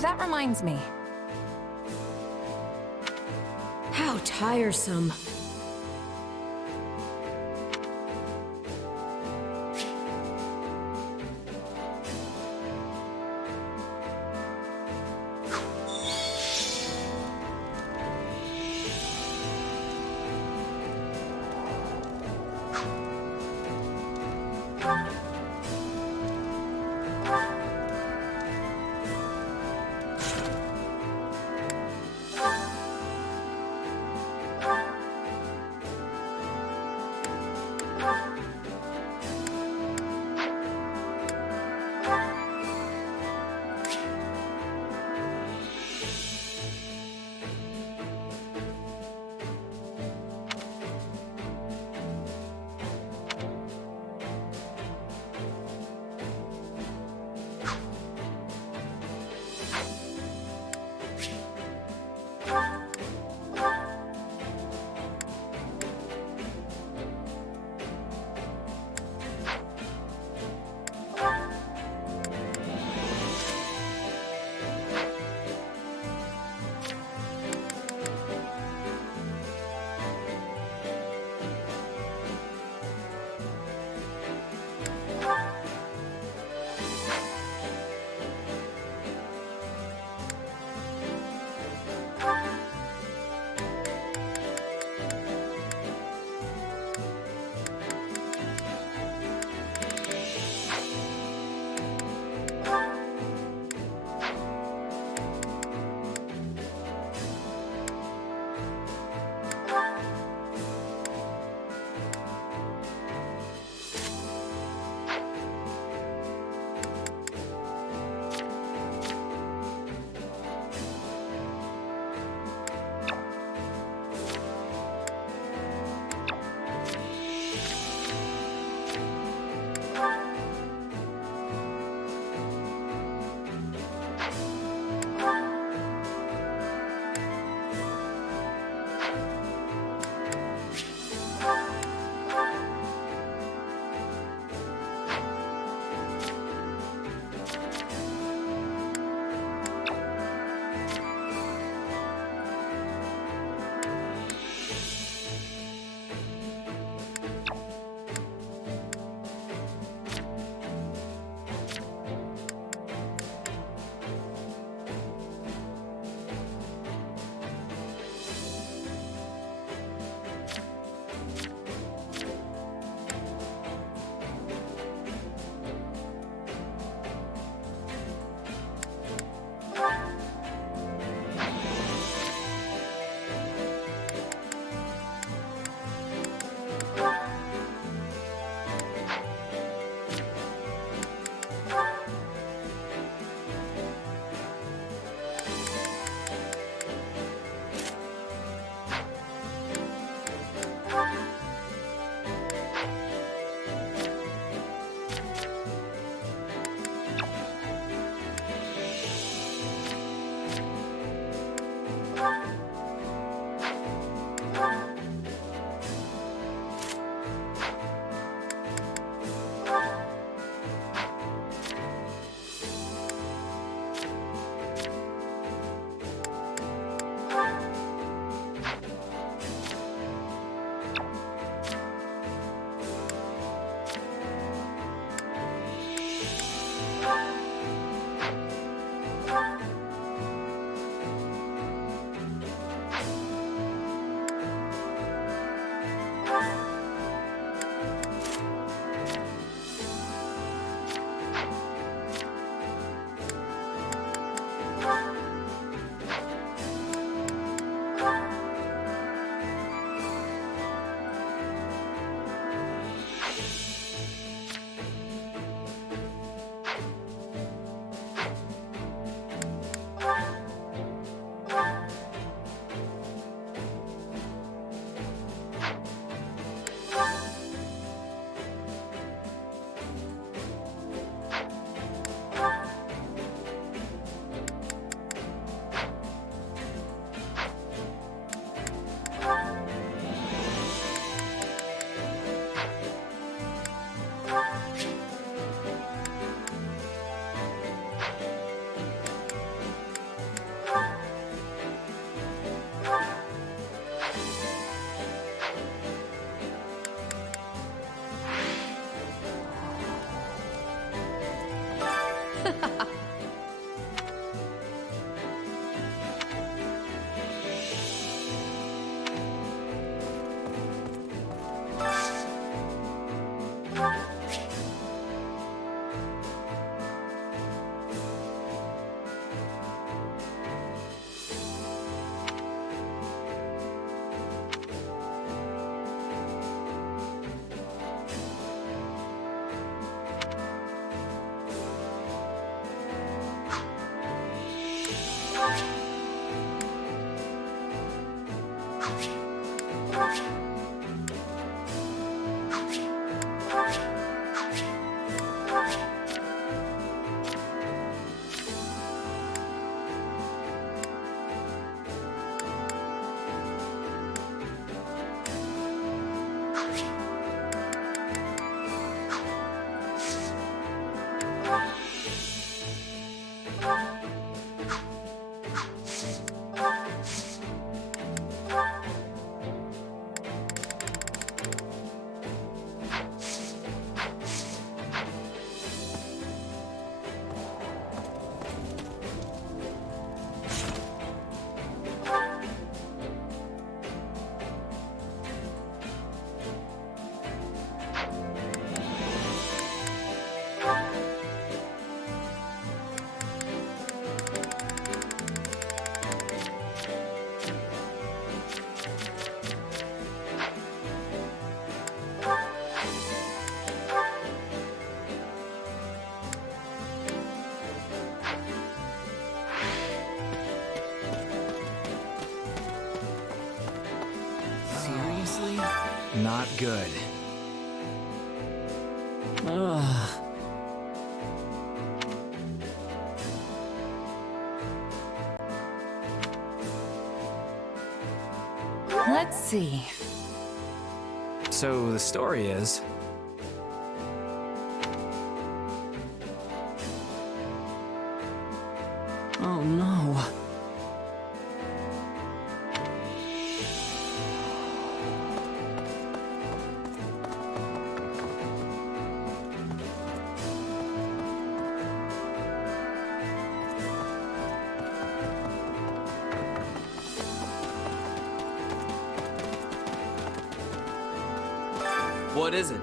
That reminds me. How tiresome. Seriously? Not good. Ugh. Let's see. So the story is... Oh no. What is it?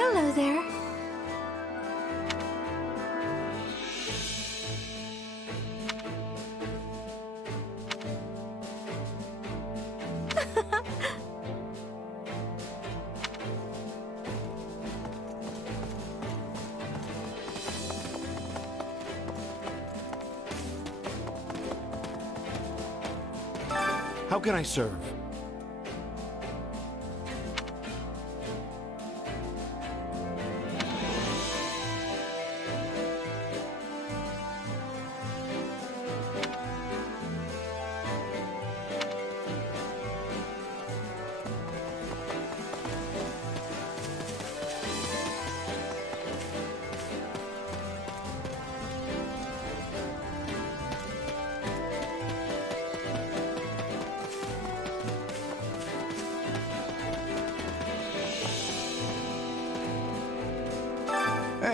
Hello there. How can I serve?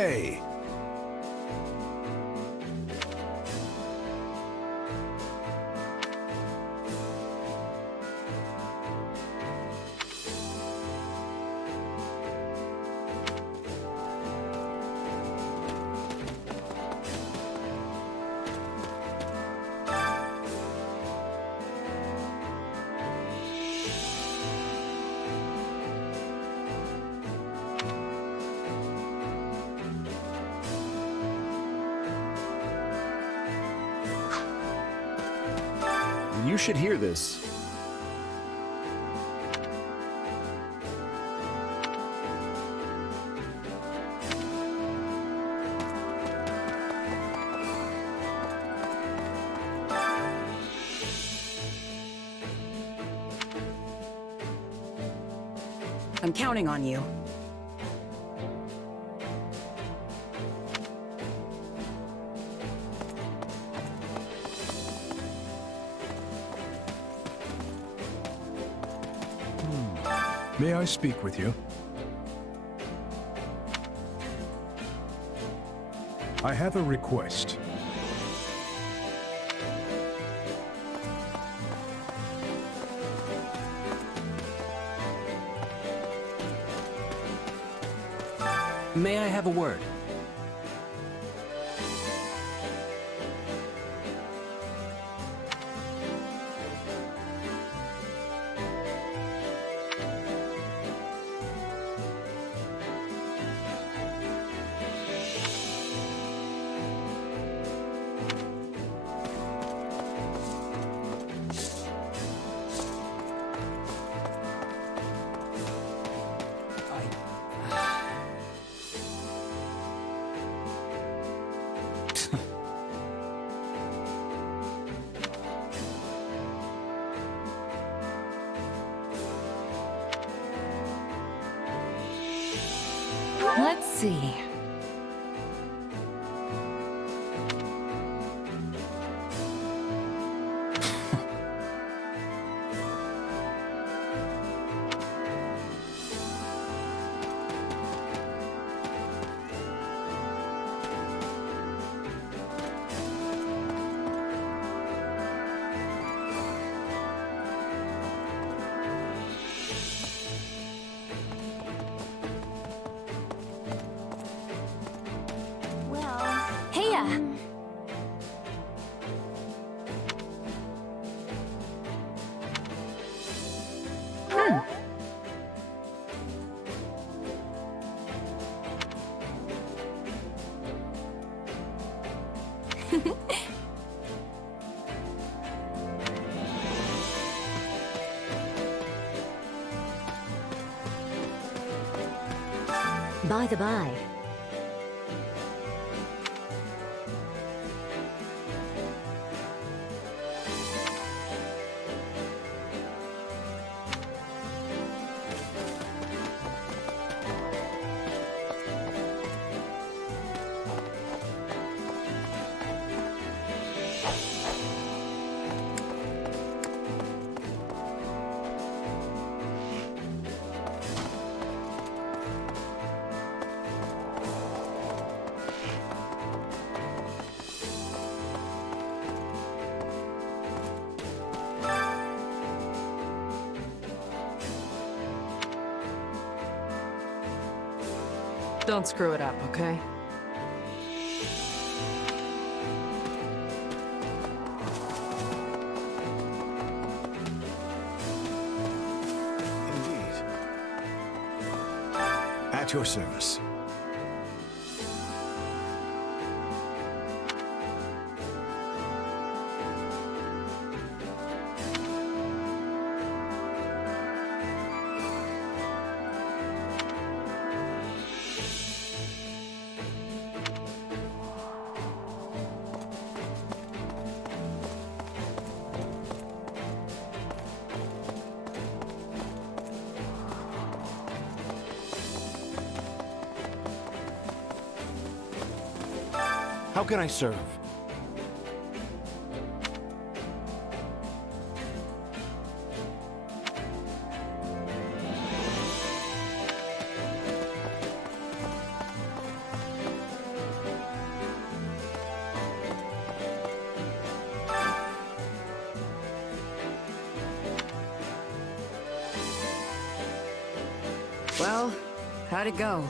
way! You should hear this. I'm counting on you. May I speak with you? I have a request. May I have a word? Let's see. By the by, Don't screw it up, okay? Indeed. At your service. How can I serve? Well, how'd it go?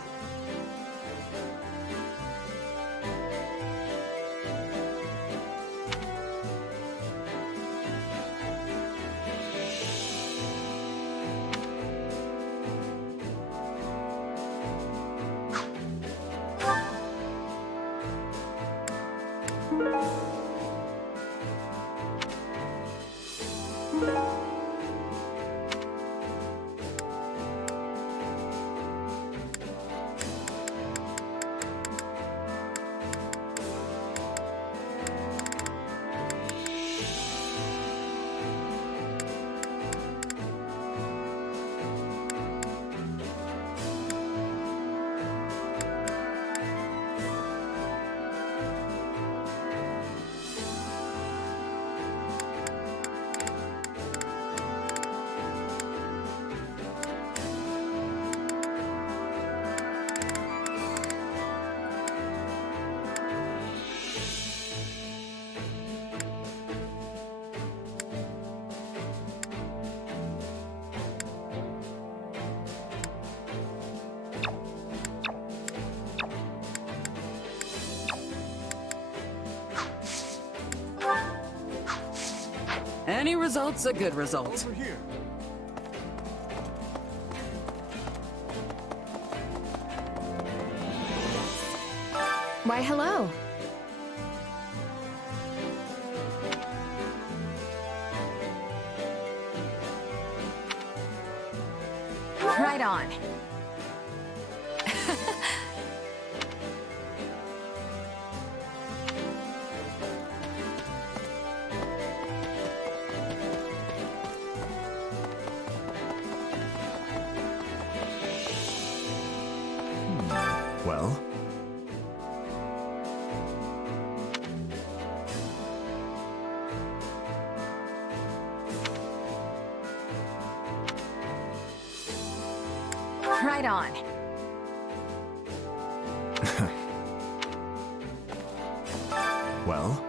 Any result's a good result. Over here. Why, hello. Right on. Well? Right on. Well?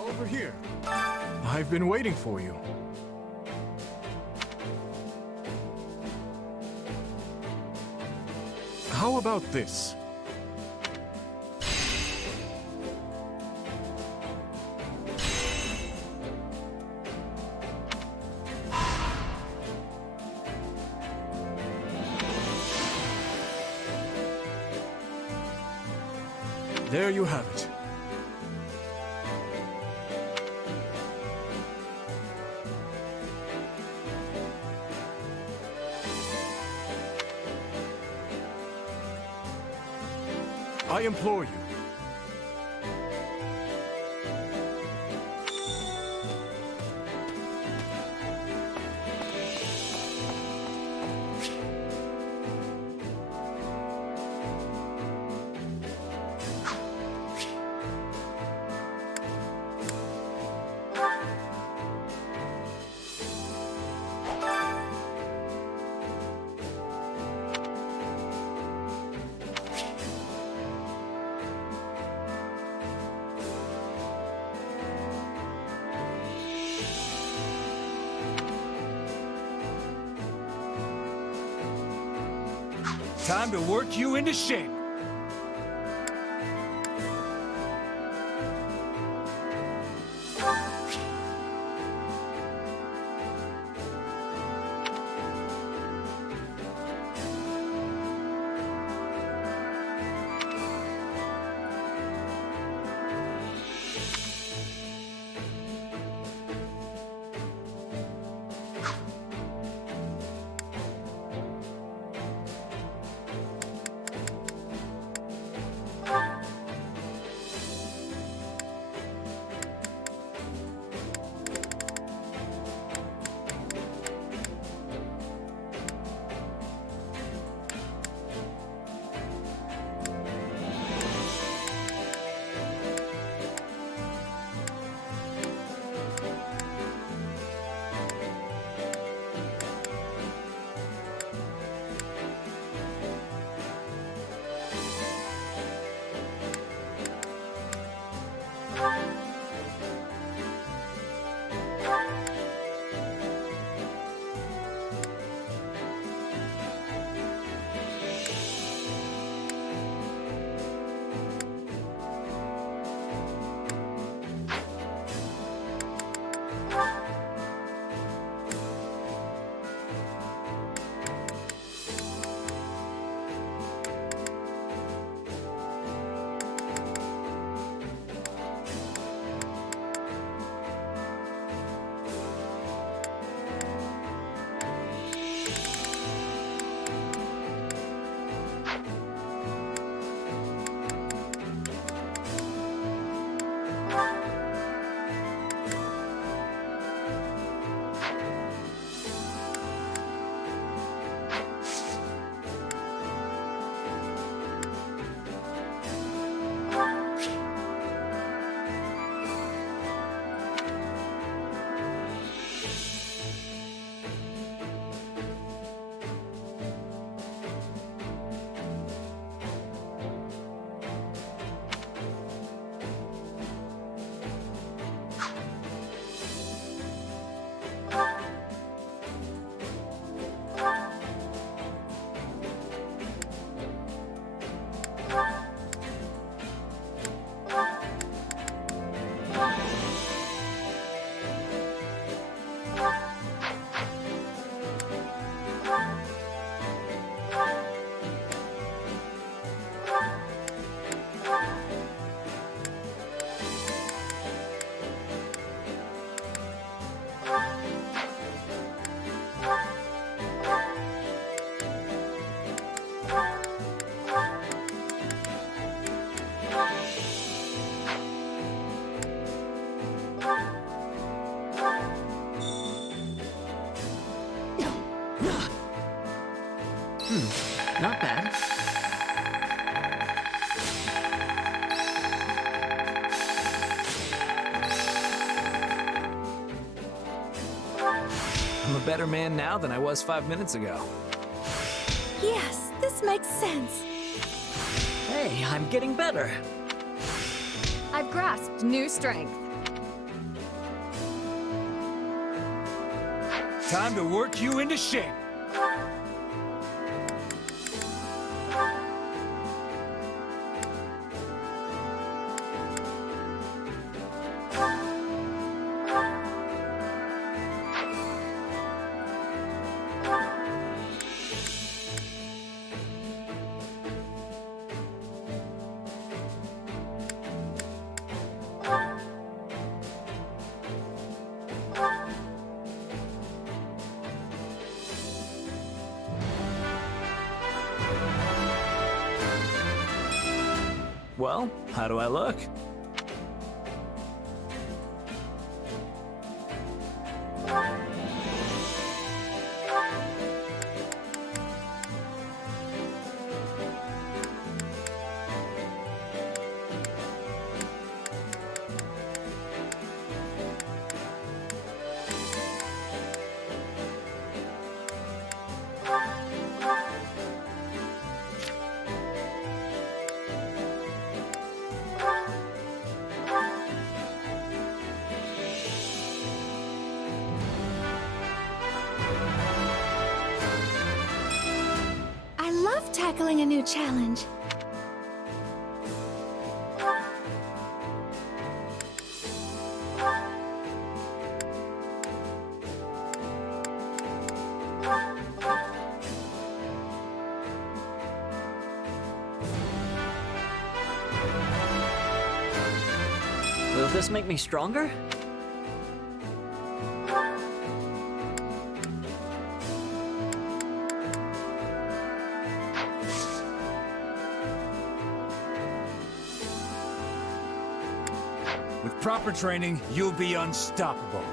Over here. I've been waiting for you. How about this? There you have it. I implore you. Time to work you into shape. Not bad. I'm a better man now than I was 5 minutes ago. Yes, this makes sense. Hey, I'm getting better. I've grasped new strength. Time to work you into shape. Well, how do I look? I love tackling a new challenge. Will this make me stronger? With proper training, you'll be unstoppable.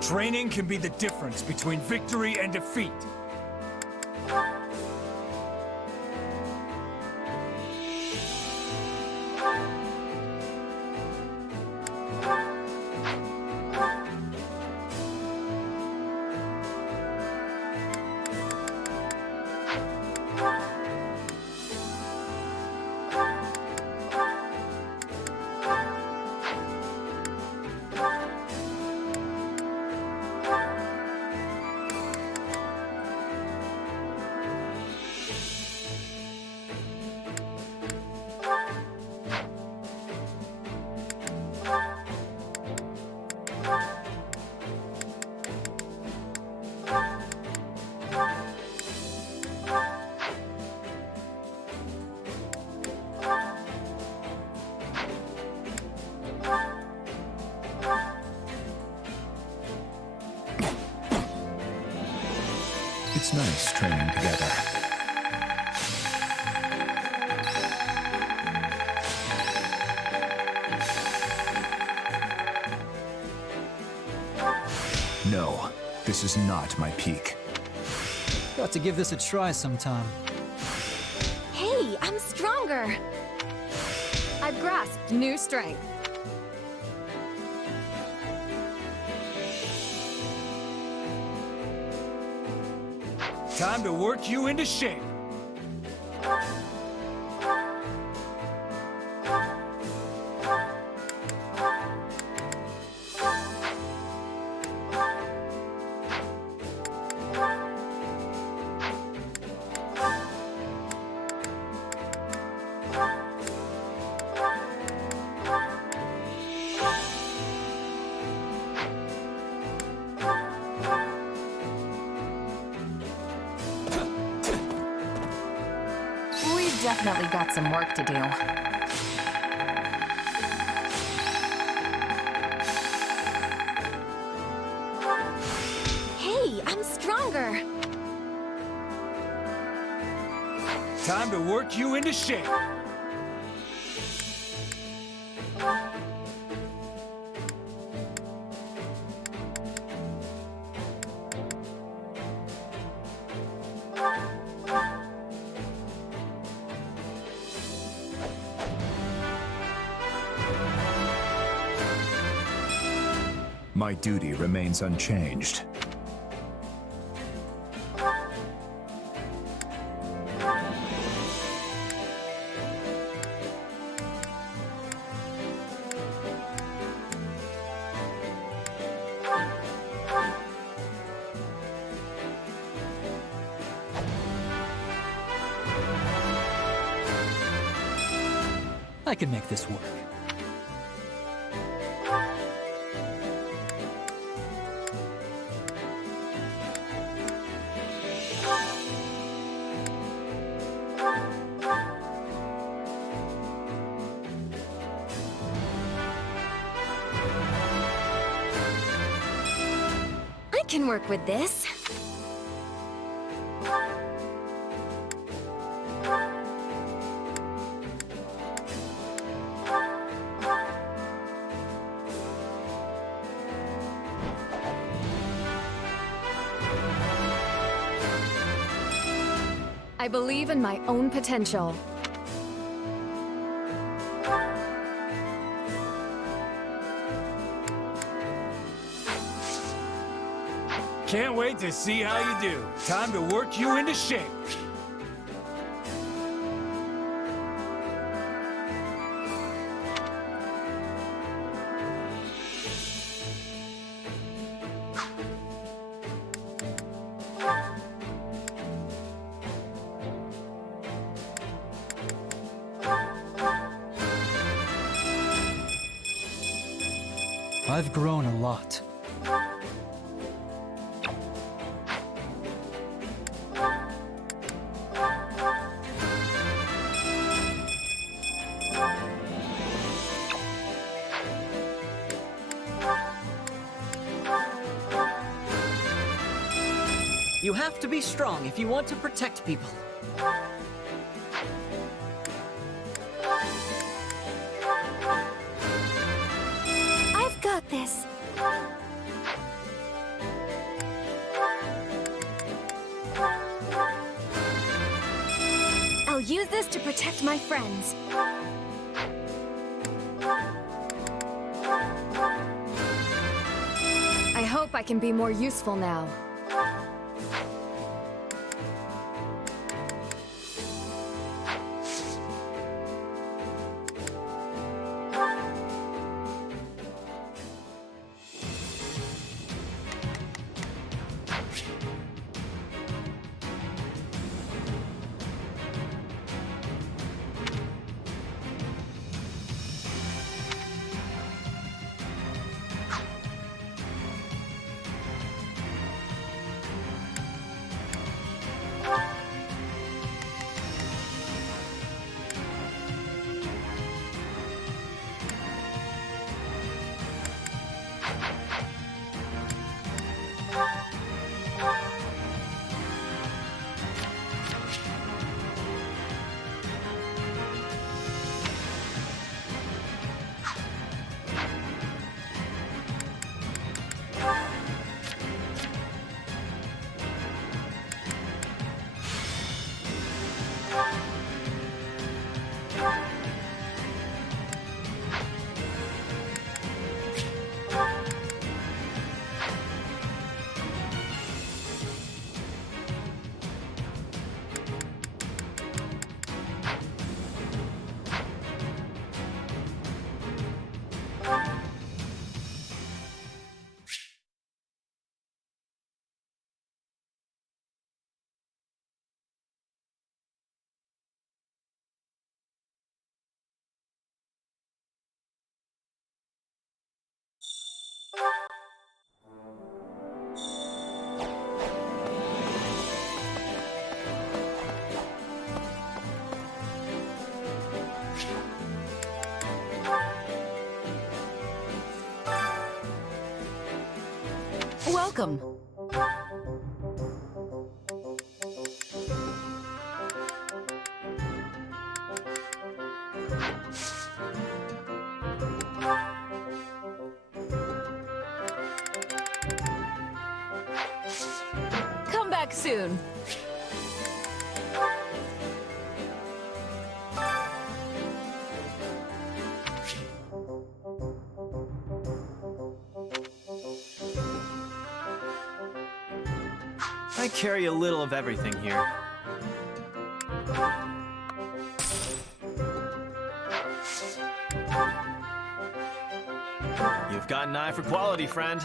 Training can be the difference between victory and defeat. It's nice training together. No, this is not my peak. Got to give this a try sometime. Hey, I'm stronger! I've grasped new strength. Time to work you into shape. Definitely got some work to do. Hey, I'm stronger! Time to work you into shape. My duty remains unchanged. I can make this work. I can work with this. I believe in my own potential. Can't wait to see how you do. Time to work you into shape. I've grown a lot. You have to be strong if you want to protect people. I've got this. I'll use this to protect my friends. I hope I can be more useful now. Welcome. Come back soon. I carry a little of everything here. You've got an eye for quality, friend.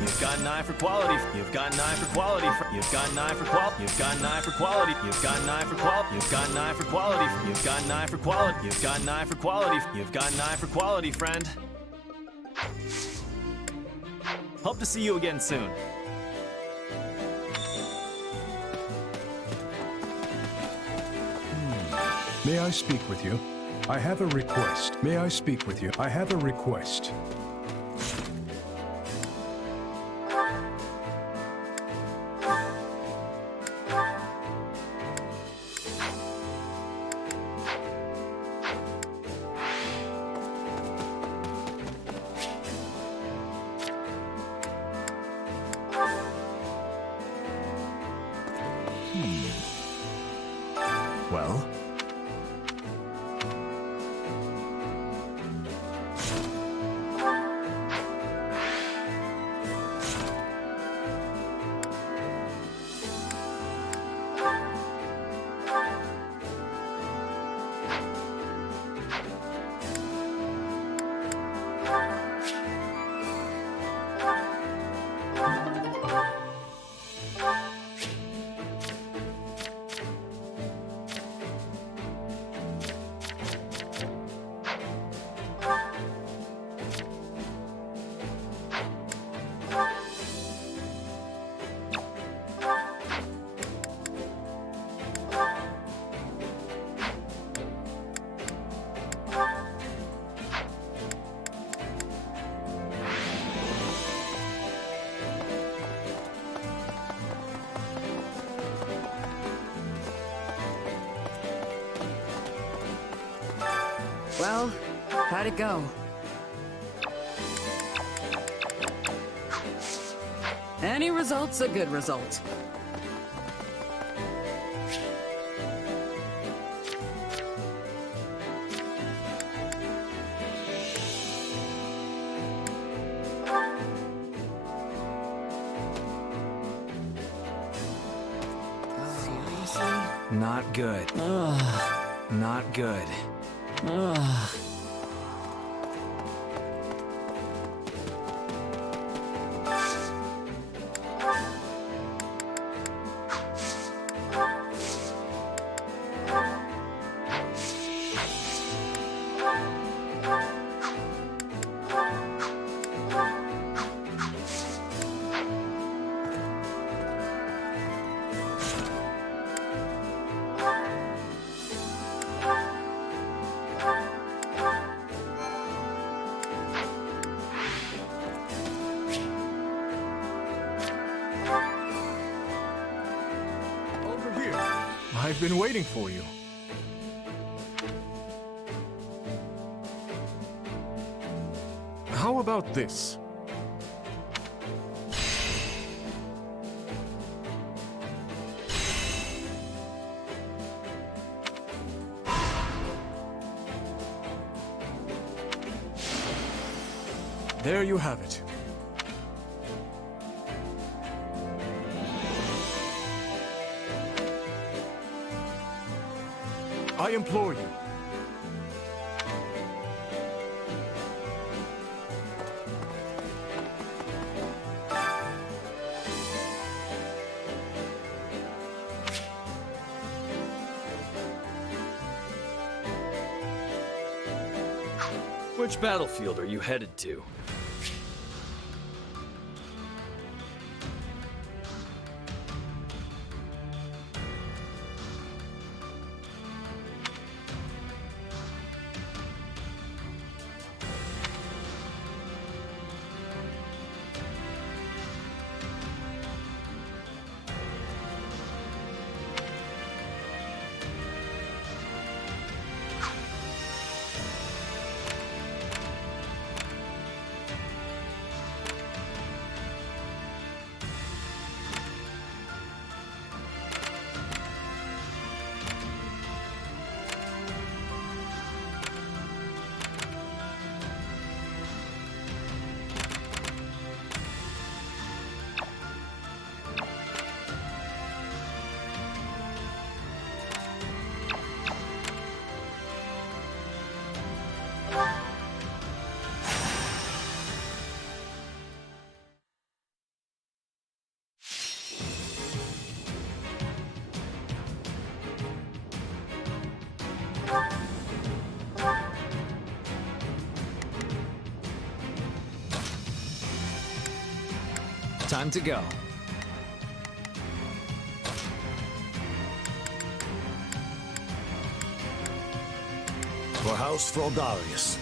You've got an eye for quality. You've got an eye for quality. You've got an eye for quality. You've got an eye for quality. You've got an eye for quality. You've got an eye for quality. You've got an eye for quality. You've got an eye for quality. You've got an eye for quality, friend. Hope to see you again soon. May I speak with you? I have a request. May I speak with you? I have a request. Well? Well, how'd it go? Any result's a good result. Not good. Not good. Over here. I've been waiting for you. How about this? There you have it. I implore you. Which battlefield are you headed to? Time to go. For House Fraldarius.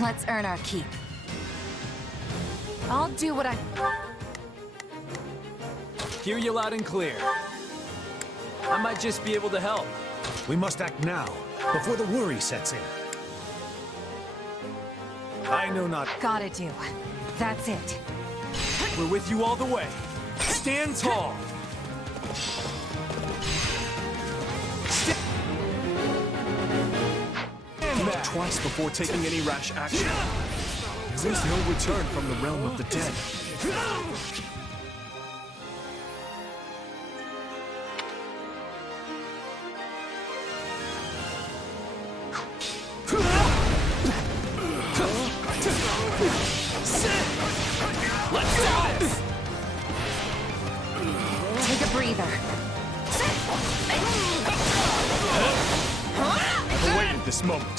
Let's earn our keep. I'll do what I... Hear you loud and clear. I might just be able to help. We must act now, before the worry sets in. I know not... Gotta do. That's it. We're with you all the way. Stand tall. Think twice before taking any rash action. There's no return from the realm of the dead. Let's do this! Take a breather. I've awaited this moment.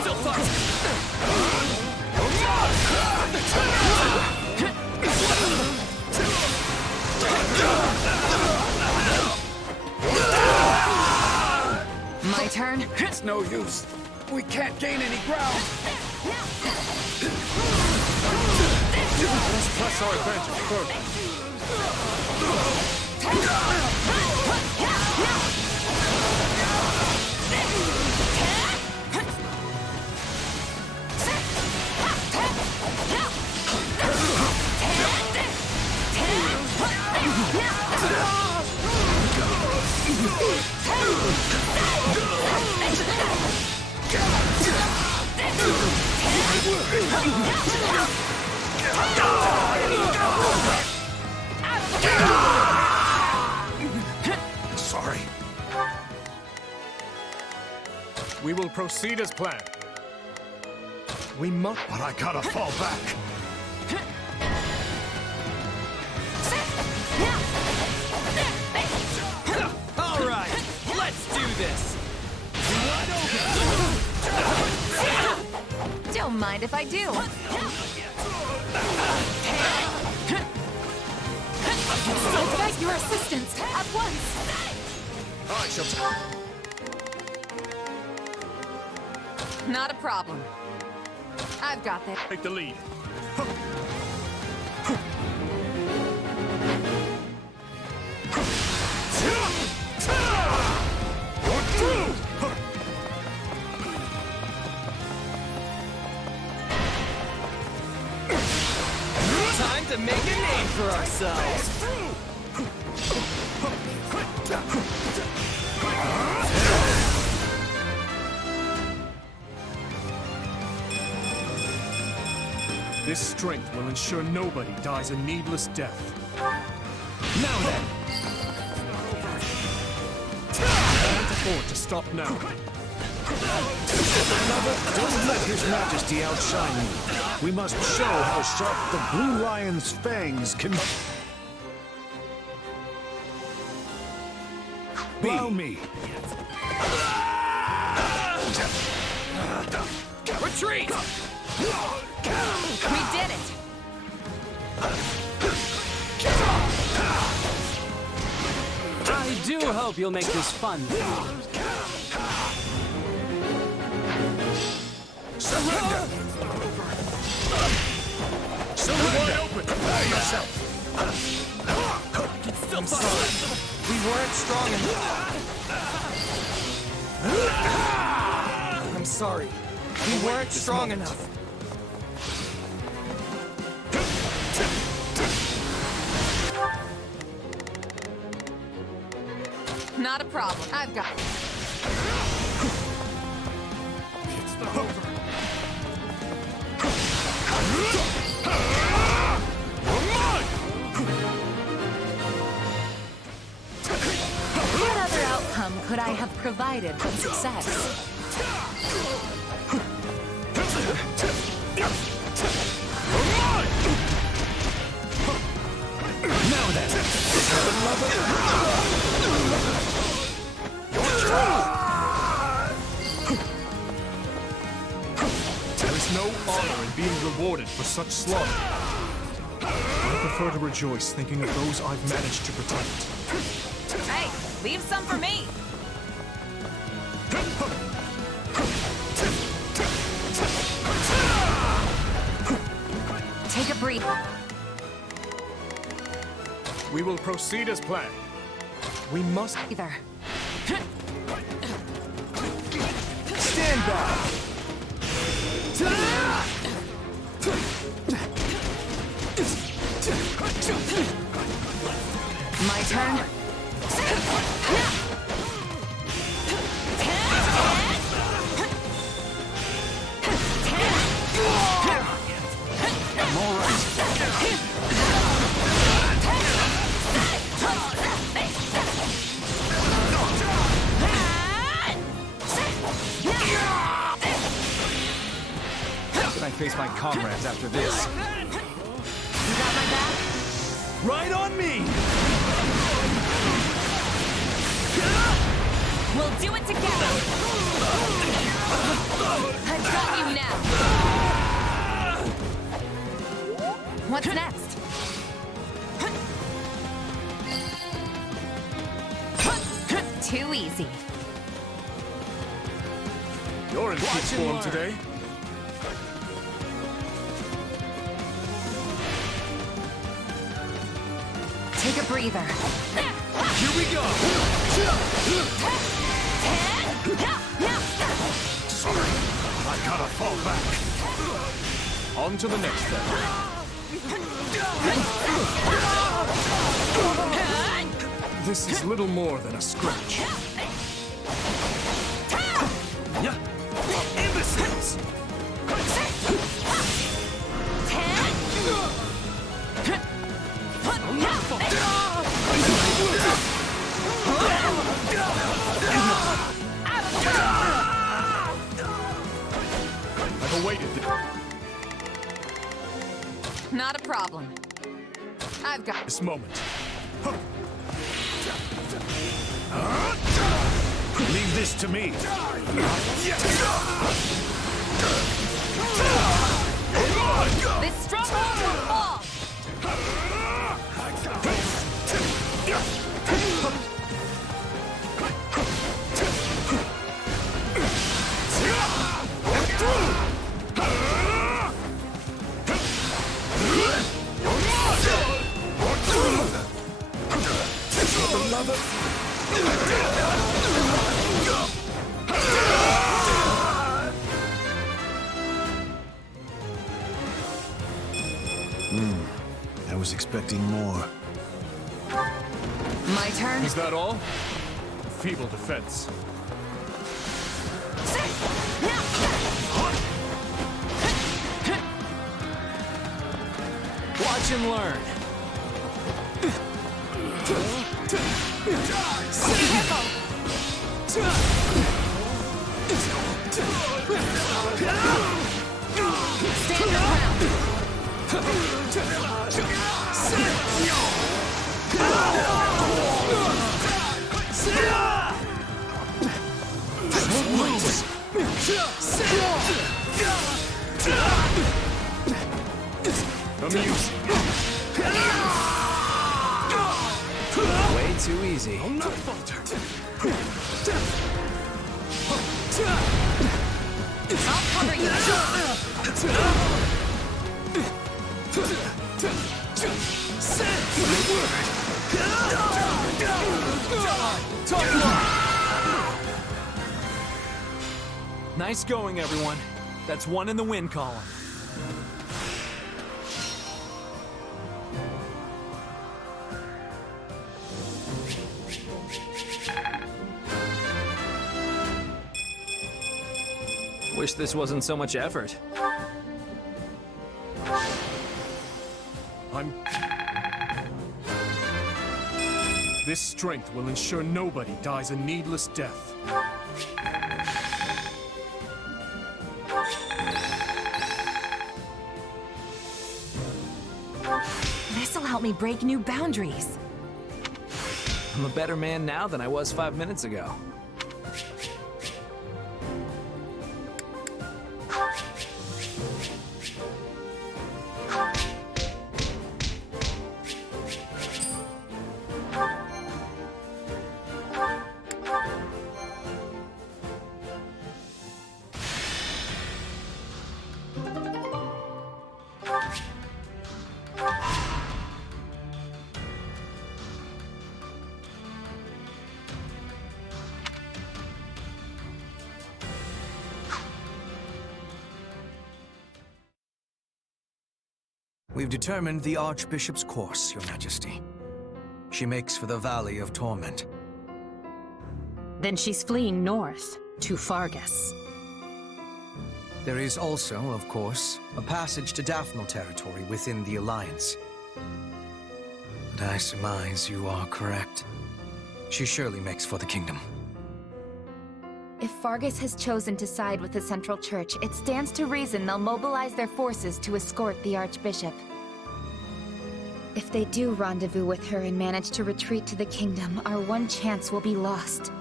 Still fun. My turn? It's no use. We can't gain any ground. Let's press our advantage further. Sorry. We will proceed as planned. We must... But I gotta fall back. All right, let's do this. Don't mind if I do. Expect your assistance at once. I shall... Not a problem. I've got this. Take the lead. Time to make a name for ourselves. This strength will ensure nobody dies a needless death. Now then. Can't afford to stop now. Don't let His Majesty outshine you. We must show how sharp the Blue Lion's fangs can be. Allow me. Retreat! We did it! I do hope you'll make this fun. Surrender! Surrender! Prepare yourself! I'm sorry. We weren't strong enough. I'm sorry. We weren't strong enough. Not a problem. I've got it. It's not over. provided with success. Now then, there is no honor in being rewarded for such slaughter. I prefer to rejoice thinking of those I've managed to protect. Hey, leave some for me! Take a breather. We will proceed as planned. We must Either. stand back. My turn. I'm all right. How can I face my comrades after this? You got my back? Right on me! We'll do it together! I've got you now! What's next? Too easy. You're in peak form today. Take a breather. Here we go! Sorry, I gotta fall back. On to the next step. This is little more than a scratch. Imbeciles! I've awaited Not a problem. I've got this moment. Leave this to me. this stronghold will fall. I was expecting more. My turn? Is that all? Feeble defense. Watch and learn. Stand your ground. Amusing. Way too easy. I'll not falter. I'll cover you. Nice going, everyone. That's one in the win column. Wish this wasn't so much effort. This strength will ensure nobody dies a needless death. This'll help me break new boundaries. I'm a better man now than I was 5 minutes ago. We've determined the Archbishop's course, Your Majesty. She makes for the Valley of Torment. Then she's fleeing north, to Fargus. There is also, of course, a passage to Daphnal territory within the Alliance. But I surmise you are correct. She surely makes for the Kingdom. If Fargus has chosen to side with the Central Church, it stands to reason they'll mobilize their forces to escort the Archbishop. If they do rendezvous with her and manage to retreat to the Kingdom, our one chance will be lost.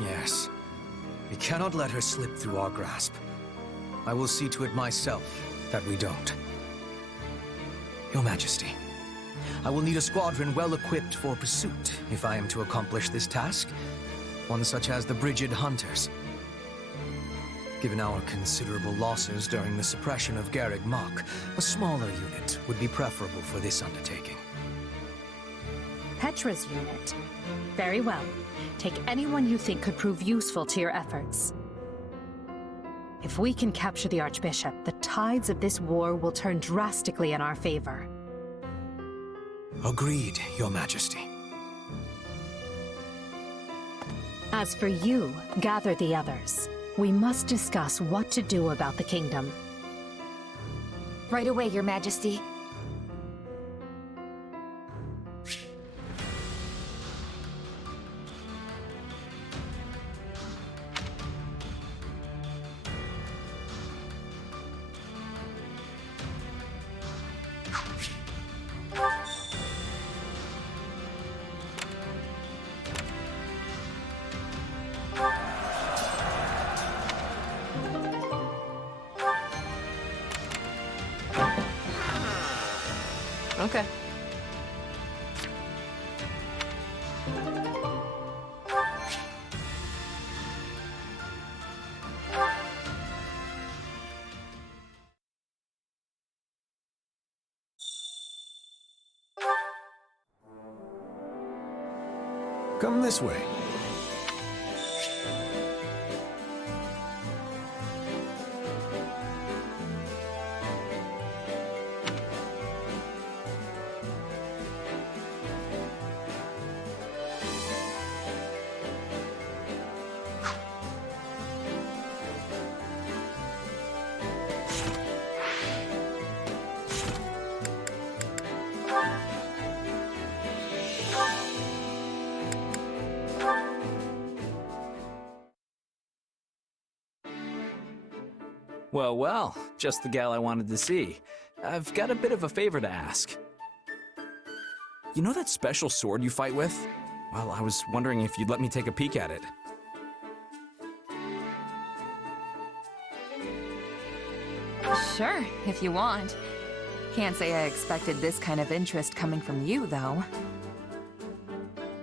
Yes. We cannot let her slip through our grasp. I will see to it myself that we don't. Your Majesty, I will need a squadron well equipped for pursuit if I am to accomplish this task. One such as the Brigid Hunters. Given our considerable losses during the suppression of Garreg Mach, a smaller unit would be preferable for this undertaking. Petra's unit. Very well. Take anyone you think could prove useful to your efforts. If we can capture the Archbishop, the tides of this war will turn drastically in our favor. Agreed, Your Majesty. As for you, gather the others. We must discuss what to do about the Kingdom. Right away, Your Majesty. Okay. Come this way. Well, well, just the gal I wanted to see. I've got a bit of a favor to ask. You know that special sword you fight with? Well, I was wondering if you'd let me take a peek at it. Sure, if you want. Can't say I expected this kind of interest coming from you, though.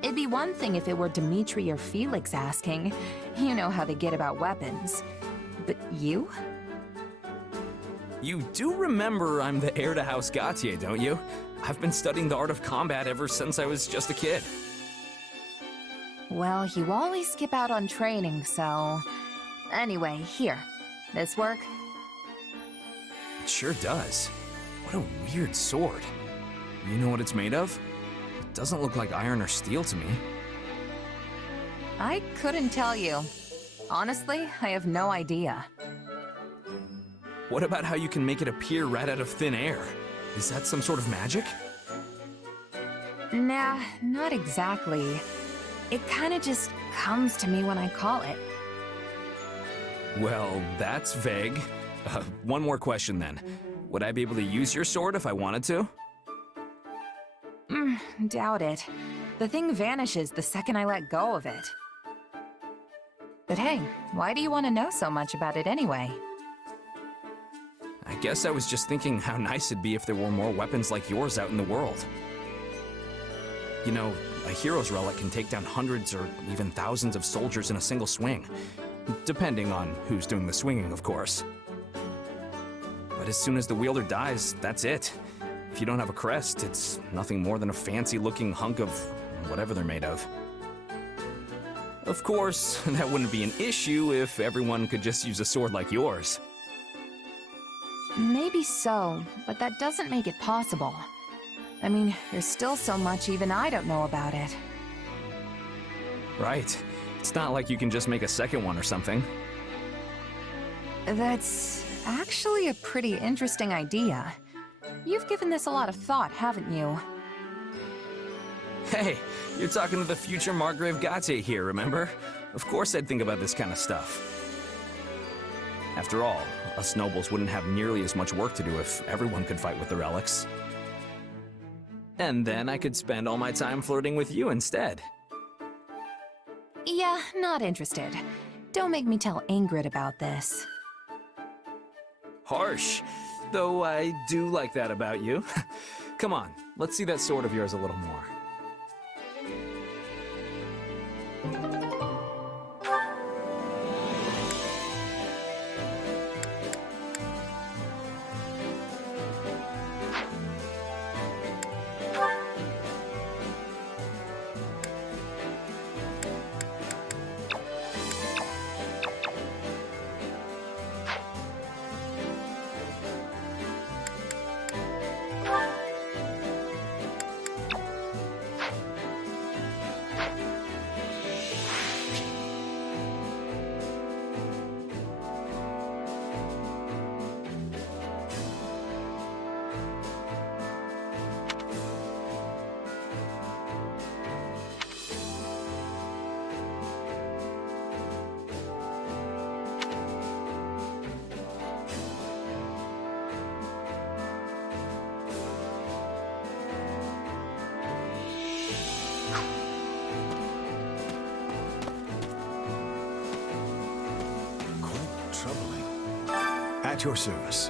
It'd be one thing if it were Dimitri or Felix asking. You know how they get about weapons. But you? You do remember I'm the heir to House Gautier, don't you? I've been studying the art of combat ever since I was just a kid. Well, you always skip out on training, so... Anyway, here. This work? It sure does. What a weird sword. You know what it's made of? It doesn't look like iron or steel to me. I couldn't tell you. Honestly, I have no idea. What about how you can make it appear right out of thin air? Is that some sort of magic? Nah, not exactly. It kinda just comes to me when I call it. Well, that's vague. One more question then. Would I be able to use your sword if I wanted to? Doubt it. The thing vanishes the second I let go of it. But hey, why do you want to know so much about it anyway? I guess I was just thinking how nice it'd be if there were more weapons like yours out in the world. You know, a hero's relic can take down hundreds or even thousands of soldiers in a single swing. Depending on who's doing the swinging, of course. But as soon as the wielder dies, that's it. If you don't have a crest, it's nothing more than a fancy-looking hunk of whatever they're made of. Of course, that wouldn't be an issue if everyone could just use a sword like yours. Maybe so, but that doesn't make it possible. I mean, there's still so much even I don't know about it. Right. It's not like you can just make a second one or something. That's actually a pretty interesting idea. You've given this a lot of thought, haven't you? Hey, you're talking to the future Margrave Gautier here, remember? Of course I'd think about this kind of stuff. After all, us nobles wouldn't have nearly as much work to do if everyone could fight with the relics. And then I could spend all my time flirting with you instead. Yeah, not interested. Don't make me tell Ingrid about this. Harsh, though I do like that about you. Come on, let's see that sword of yours a little more. At your service.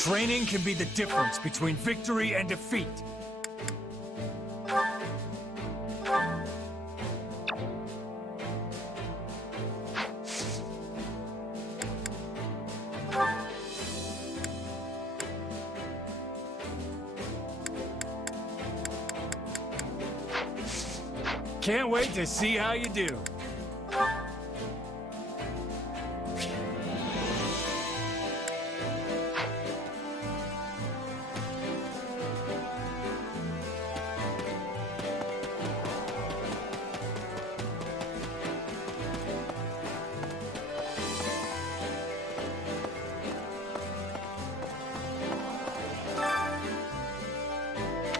Training can be the difference between victory and defeat. Can't wait to see how you do.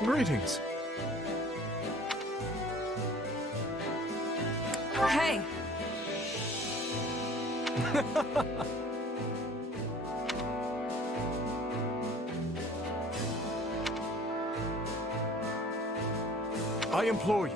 Greetings. Hey! I implore you.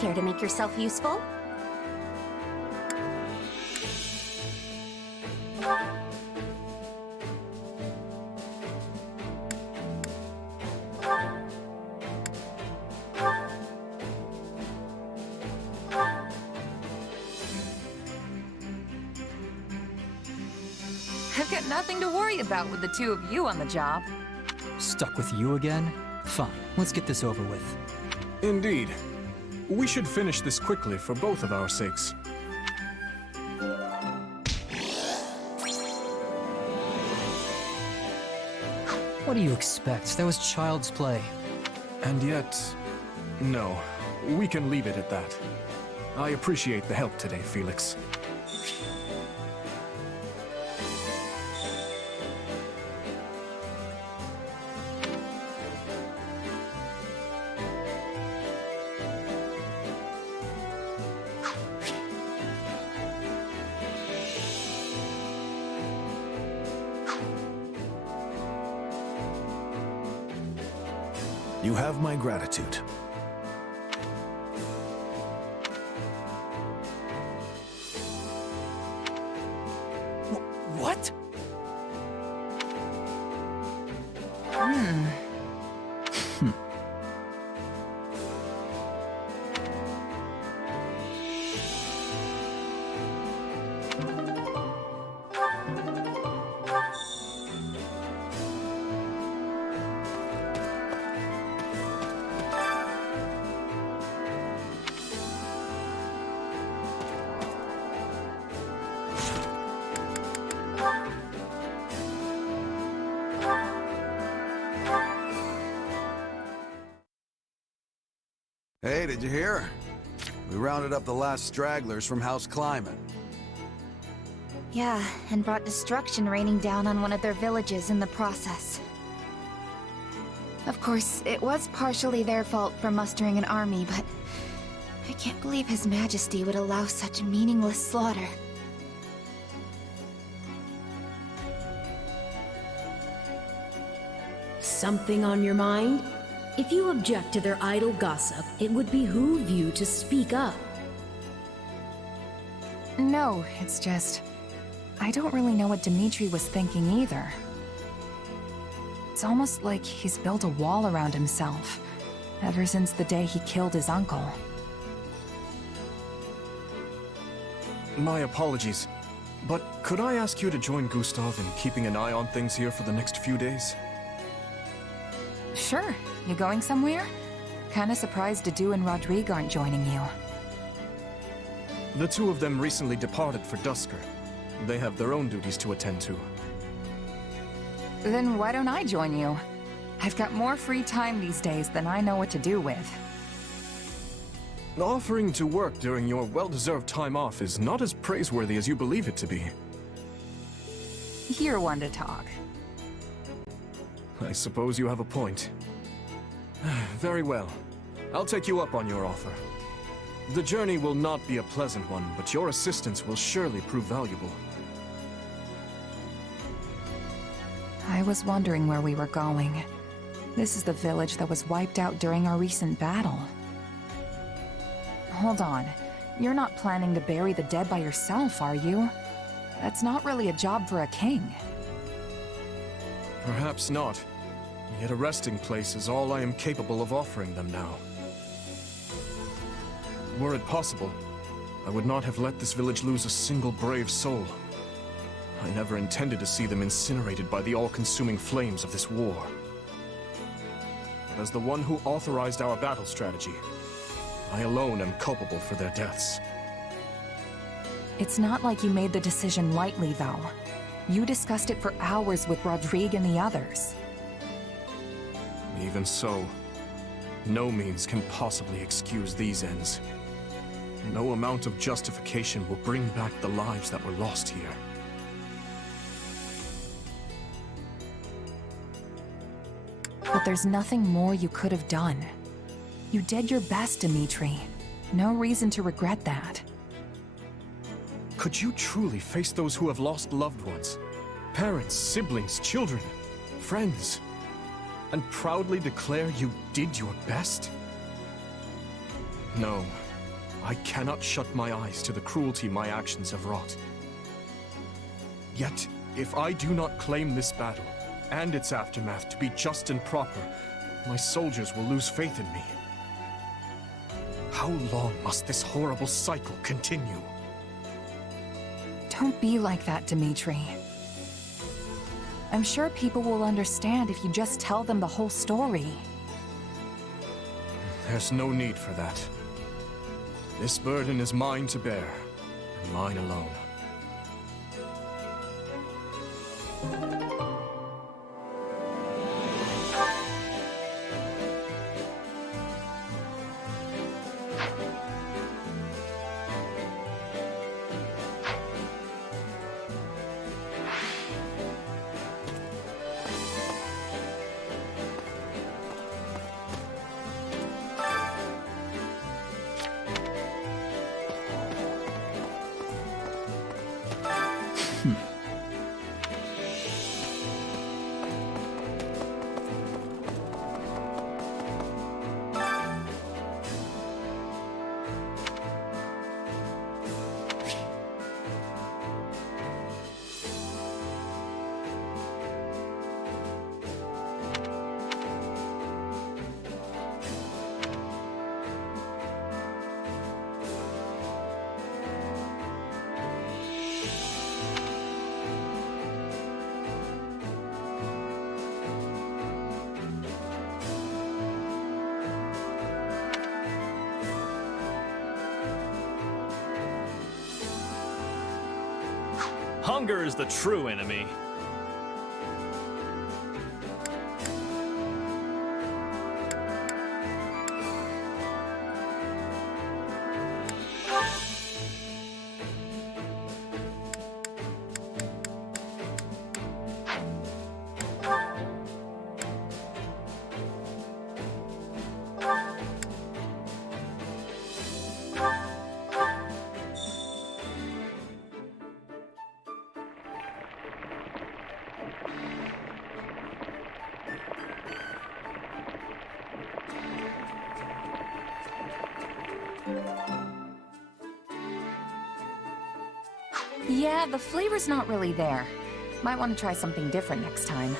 Care to make yourself useful? Nothing to worry about with the two of you on the job. Stuck with you again? Fine, let's get this over with. Indeed. We should finish this quickly for both of our sakes. What do you expect? That was child's play. And yet, no. We can leave it at that. I appreciate the help today, Felix. You have my gratitude. What? Hey, did you hear? We rounded up the last stragglers from House Climate. Yeah, and brought destruction raining down on one of their villages in the process. Of course, it was partially their fault for mustering an army, but I can't believe His Majesty would allow such meaningless slaughter. Something on your mind? If you object to their idle gossip, it would behoove you to speak up. No, it's just... I don't really know what Dimitri was thinking either. It's almost like he's built a wall around himself, ever since the day he killed his uncle. My apologies, but could I ask you to join Gustav in keeping an eye on things here for the next few days? Sure. You going somewhere? Kinda surprised Dedu and Rodrigue aren't joining you. The two of them recently departed for Dusker. They have their own duties to attend to. Then why don't I join you? I've got more free time these days than I know what to do with. Offering to work during your well-deserved time off is not as praiseworthy as you believe it to be. You're one to talk. I suppose you have a point. Very well. I'll take you up on your offer. The journey will not be a pleasant one, but your assistance will surely prove valuable. I was wondering where we were going. This is the village that was wiped out during our recent battle. Hold on. You're not planning to bury the dead by yourself, are you? That's not really a job for a king. Perhaps not. Yet a resting place is all I am capable of offering them now. Were it possible, I would not have let this village lose a single brave soul. I never intended to see them incinerated by the all-consuming flames of this war. As the one who authorized our battle strategy, I alone am culpable for their deaths. It's not like you made the decision lightly, though. You discussed it for hours with Rodrigue and the others. Even so, no means can possibly excuse these ends. No amount of justification will bring back the lives that were lost here. But there's nothing more you could have done. You did your best, Dimitri. No reason to regret that. Could you truly face those who have lost loved ones? Parents, siblings, children, friends, and proudly declare you did your best? No, I cannot shut my eyes to the cruelty my actions have wrought. Yet, if I do not claim this battle, and its aftermath to be just and proper, my soldiers will lose faith in me. How long must this horrible cycle continue? Don't be like that, Dimitri. I'm sure people will understand if you just tell them the whole story. There's no need for that. This burden is mine to bear, and mine alone. Hunger is the true enemy. Yeah, the flavor's not really there. Might want to try something different next time.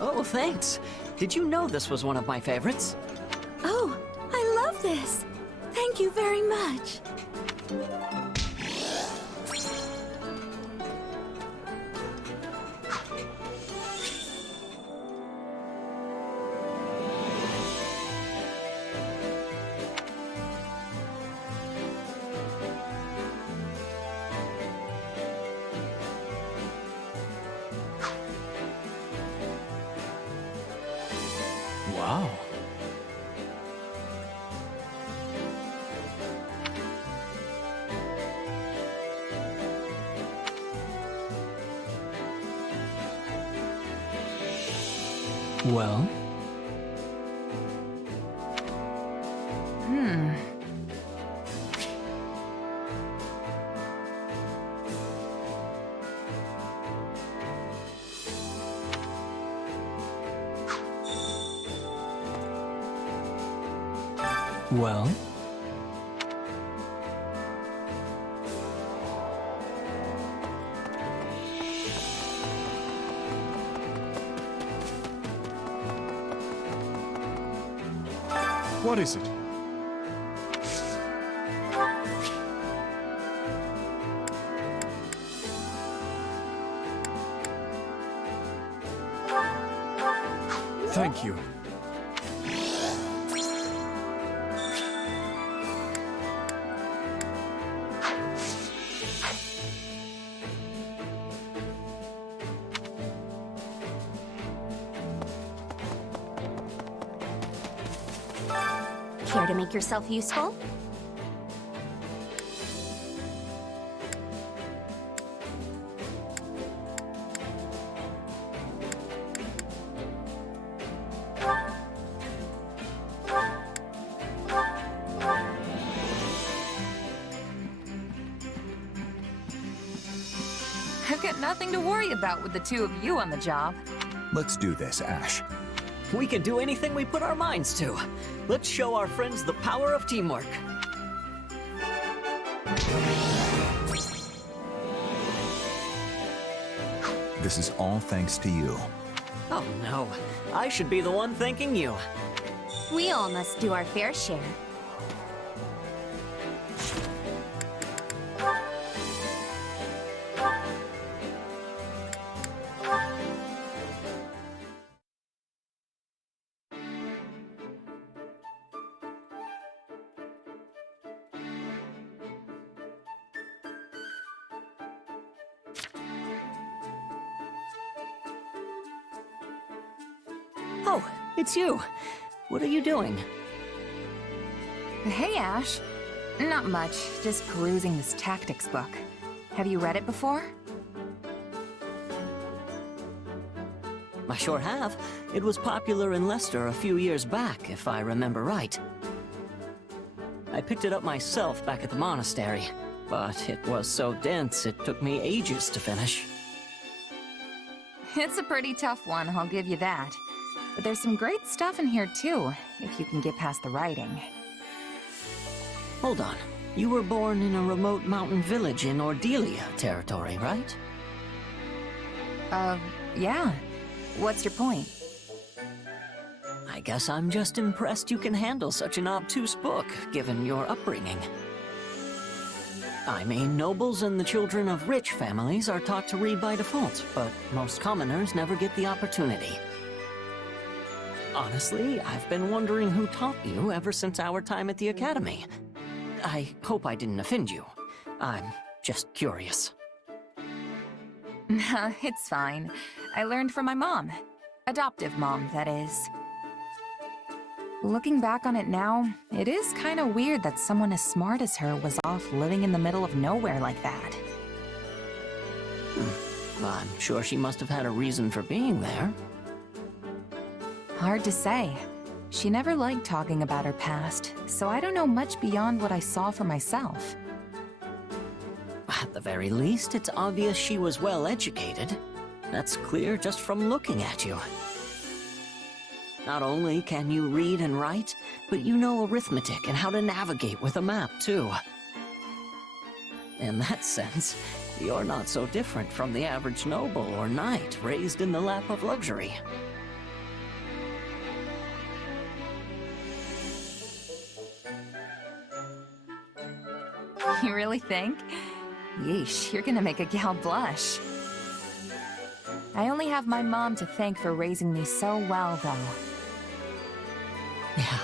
Oh, thanks. Did you know this was one of my favorites? Oh, I love this. Thank you very much. Wow. Well? Well? What is it? Thank you. Care to make yourself useful? I've got nothing to worry about with the two of you on the job. Let's do this, Ash. We can do anything we put our minds to. Let's show our friends the power of teamwork. This is all thanks to you. Oh no, I should be the one thanking you. We all must do our fair share. Oh, it's you. What are you doing? Hey, Ash. Not much, just perusing this tactics book. Have you read it before? I sure have. It was popular in Leicester a few years back, if I remember right. I picked it up myself back at the monastery, but it was so dense it took me ages to finish. It's a pretty tough one, I'll give you that. But there's some great stuff in here too, if you can get past the writing. Hold on. You were born in a remote mountain village in Ordelia territory, right? Yeah. What's your point? I guess I'm just impressed you can handle such an obtuse book, given your upbringing. I mean, nobles and the children of rich families are taught to read by default, but most commoners never get the opportunity. Honestly, I've been wondering who taught you ever since our time at the academy. I hope I didn't offend you. I'm just curious. It's fine. I learned from my mom. Adoptive mom, that is. Looking back on it now, it is kind of weird that someone as smart as her was off living in the middle of nowhere like that. I'm sure she must have had a reason for being there. Hard to say. She never liked talking about her past, so I don't know much beyond what I saw for myself. At the very least, it's obvious she was well educated. That's clear just from looking at you. Not only can you read and write, but you know arithmetic and how to navigate with a map, too. In that sense, you're not so different from the average noble or knight raised in the lap of luxury. You really think? Yeesh, you're gonna make a gal blush. I only have my mom to thank for raising me so well, though. Yeah,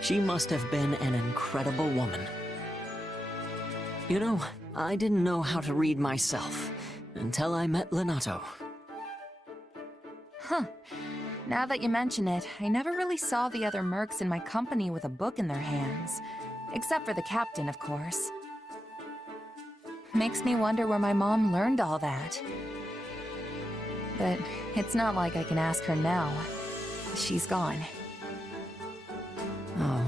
she must have been an incredible woman. You know, I didn't know how to read myself until I met Lenato. Huh. Now that you mention it, I never really saw the other mercs in my company with a book in their hands. Except for the captain, of course. Makes me wonder where my mom learned all that. But it's not like I can ask her now. She's gone. Oh.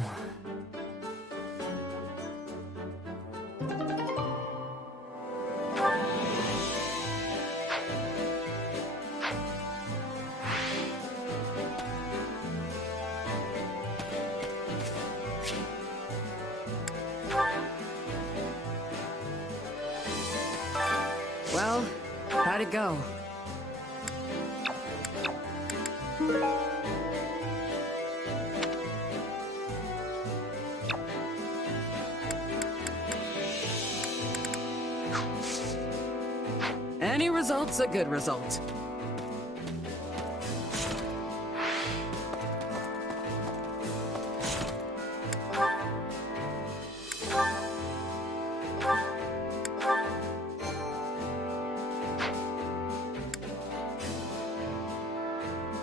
Well, how'd it go? Any result's a good result.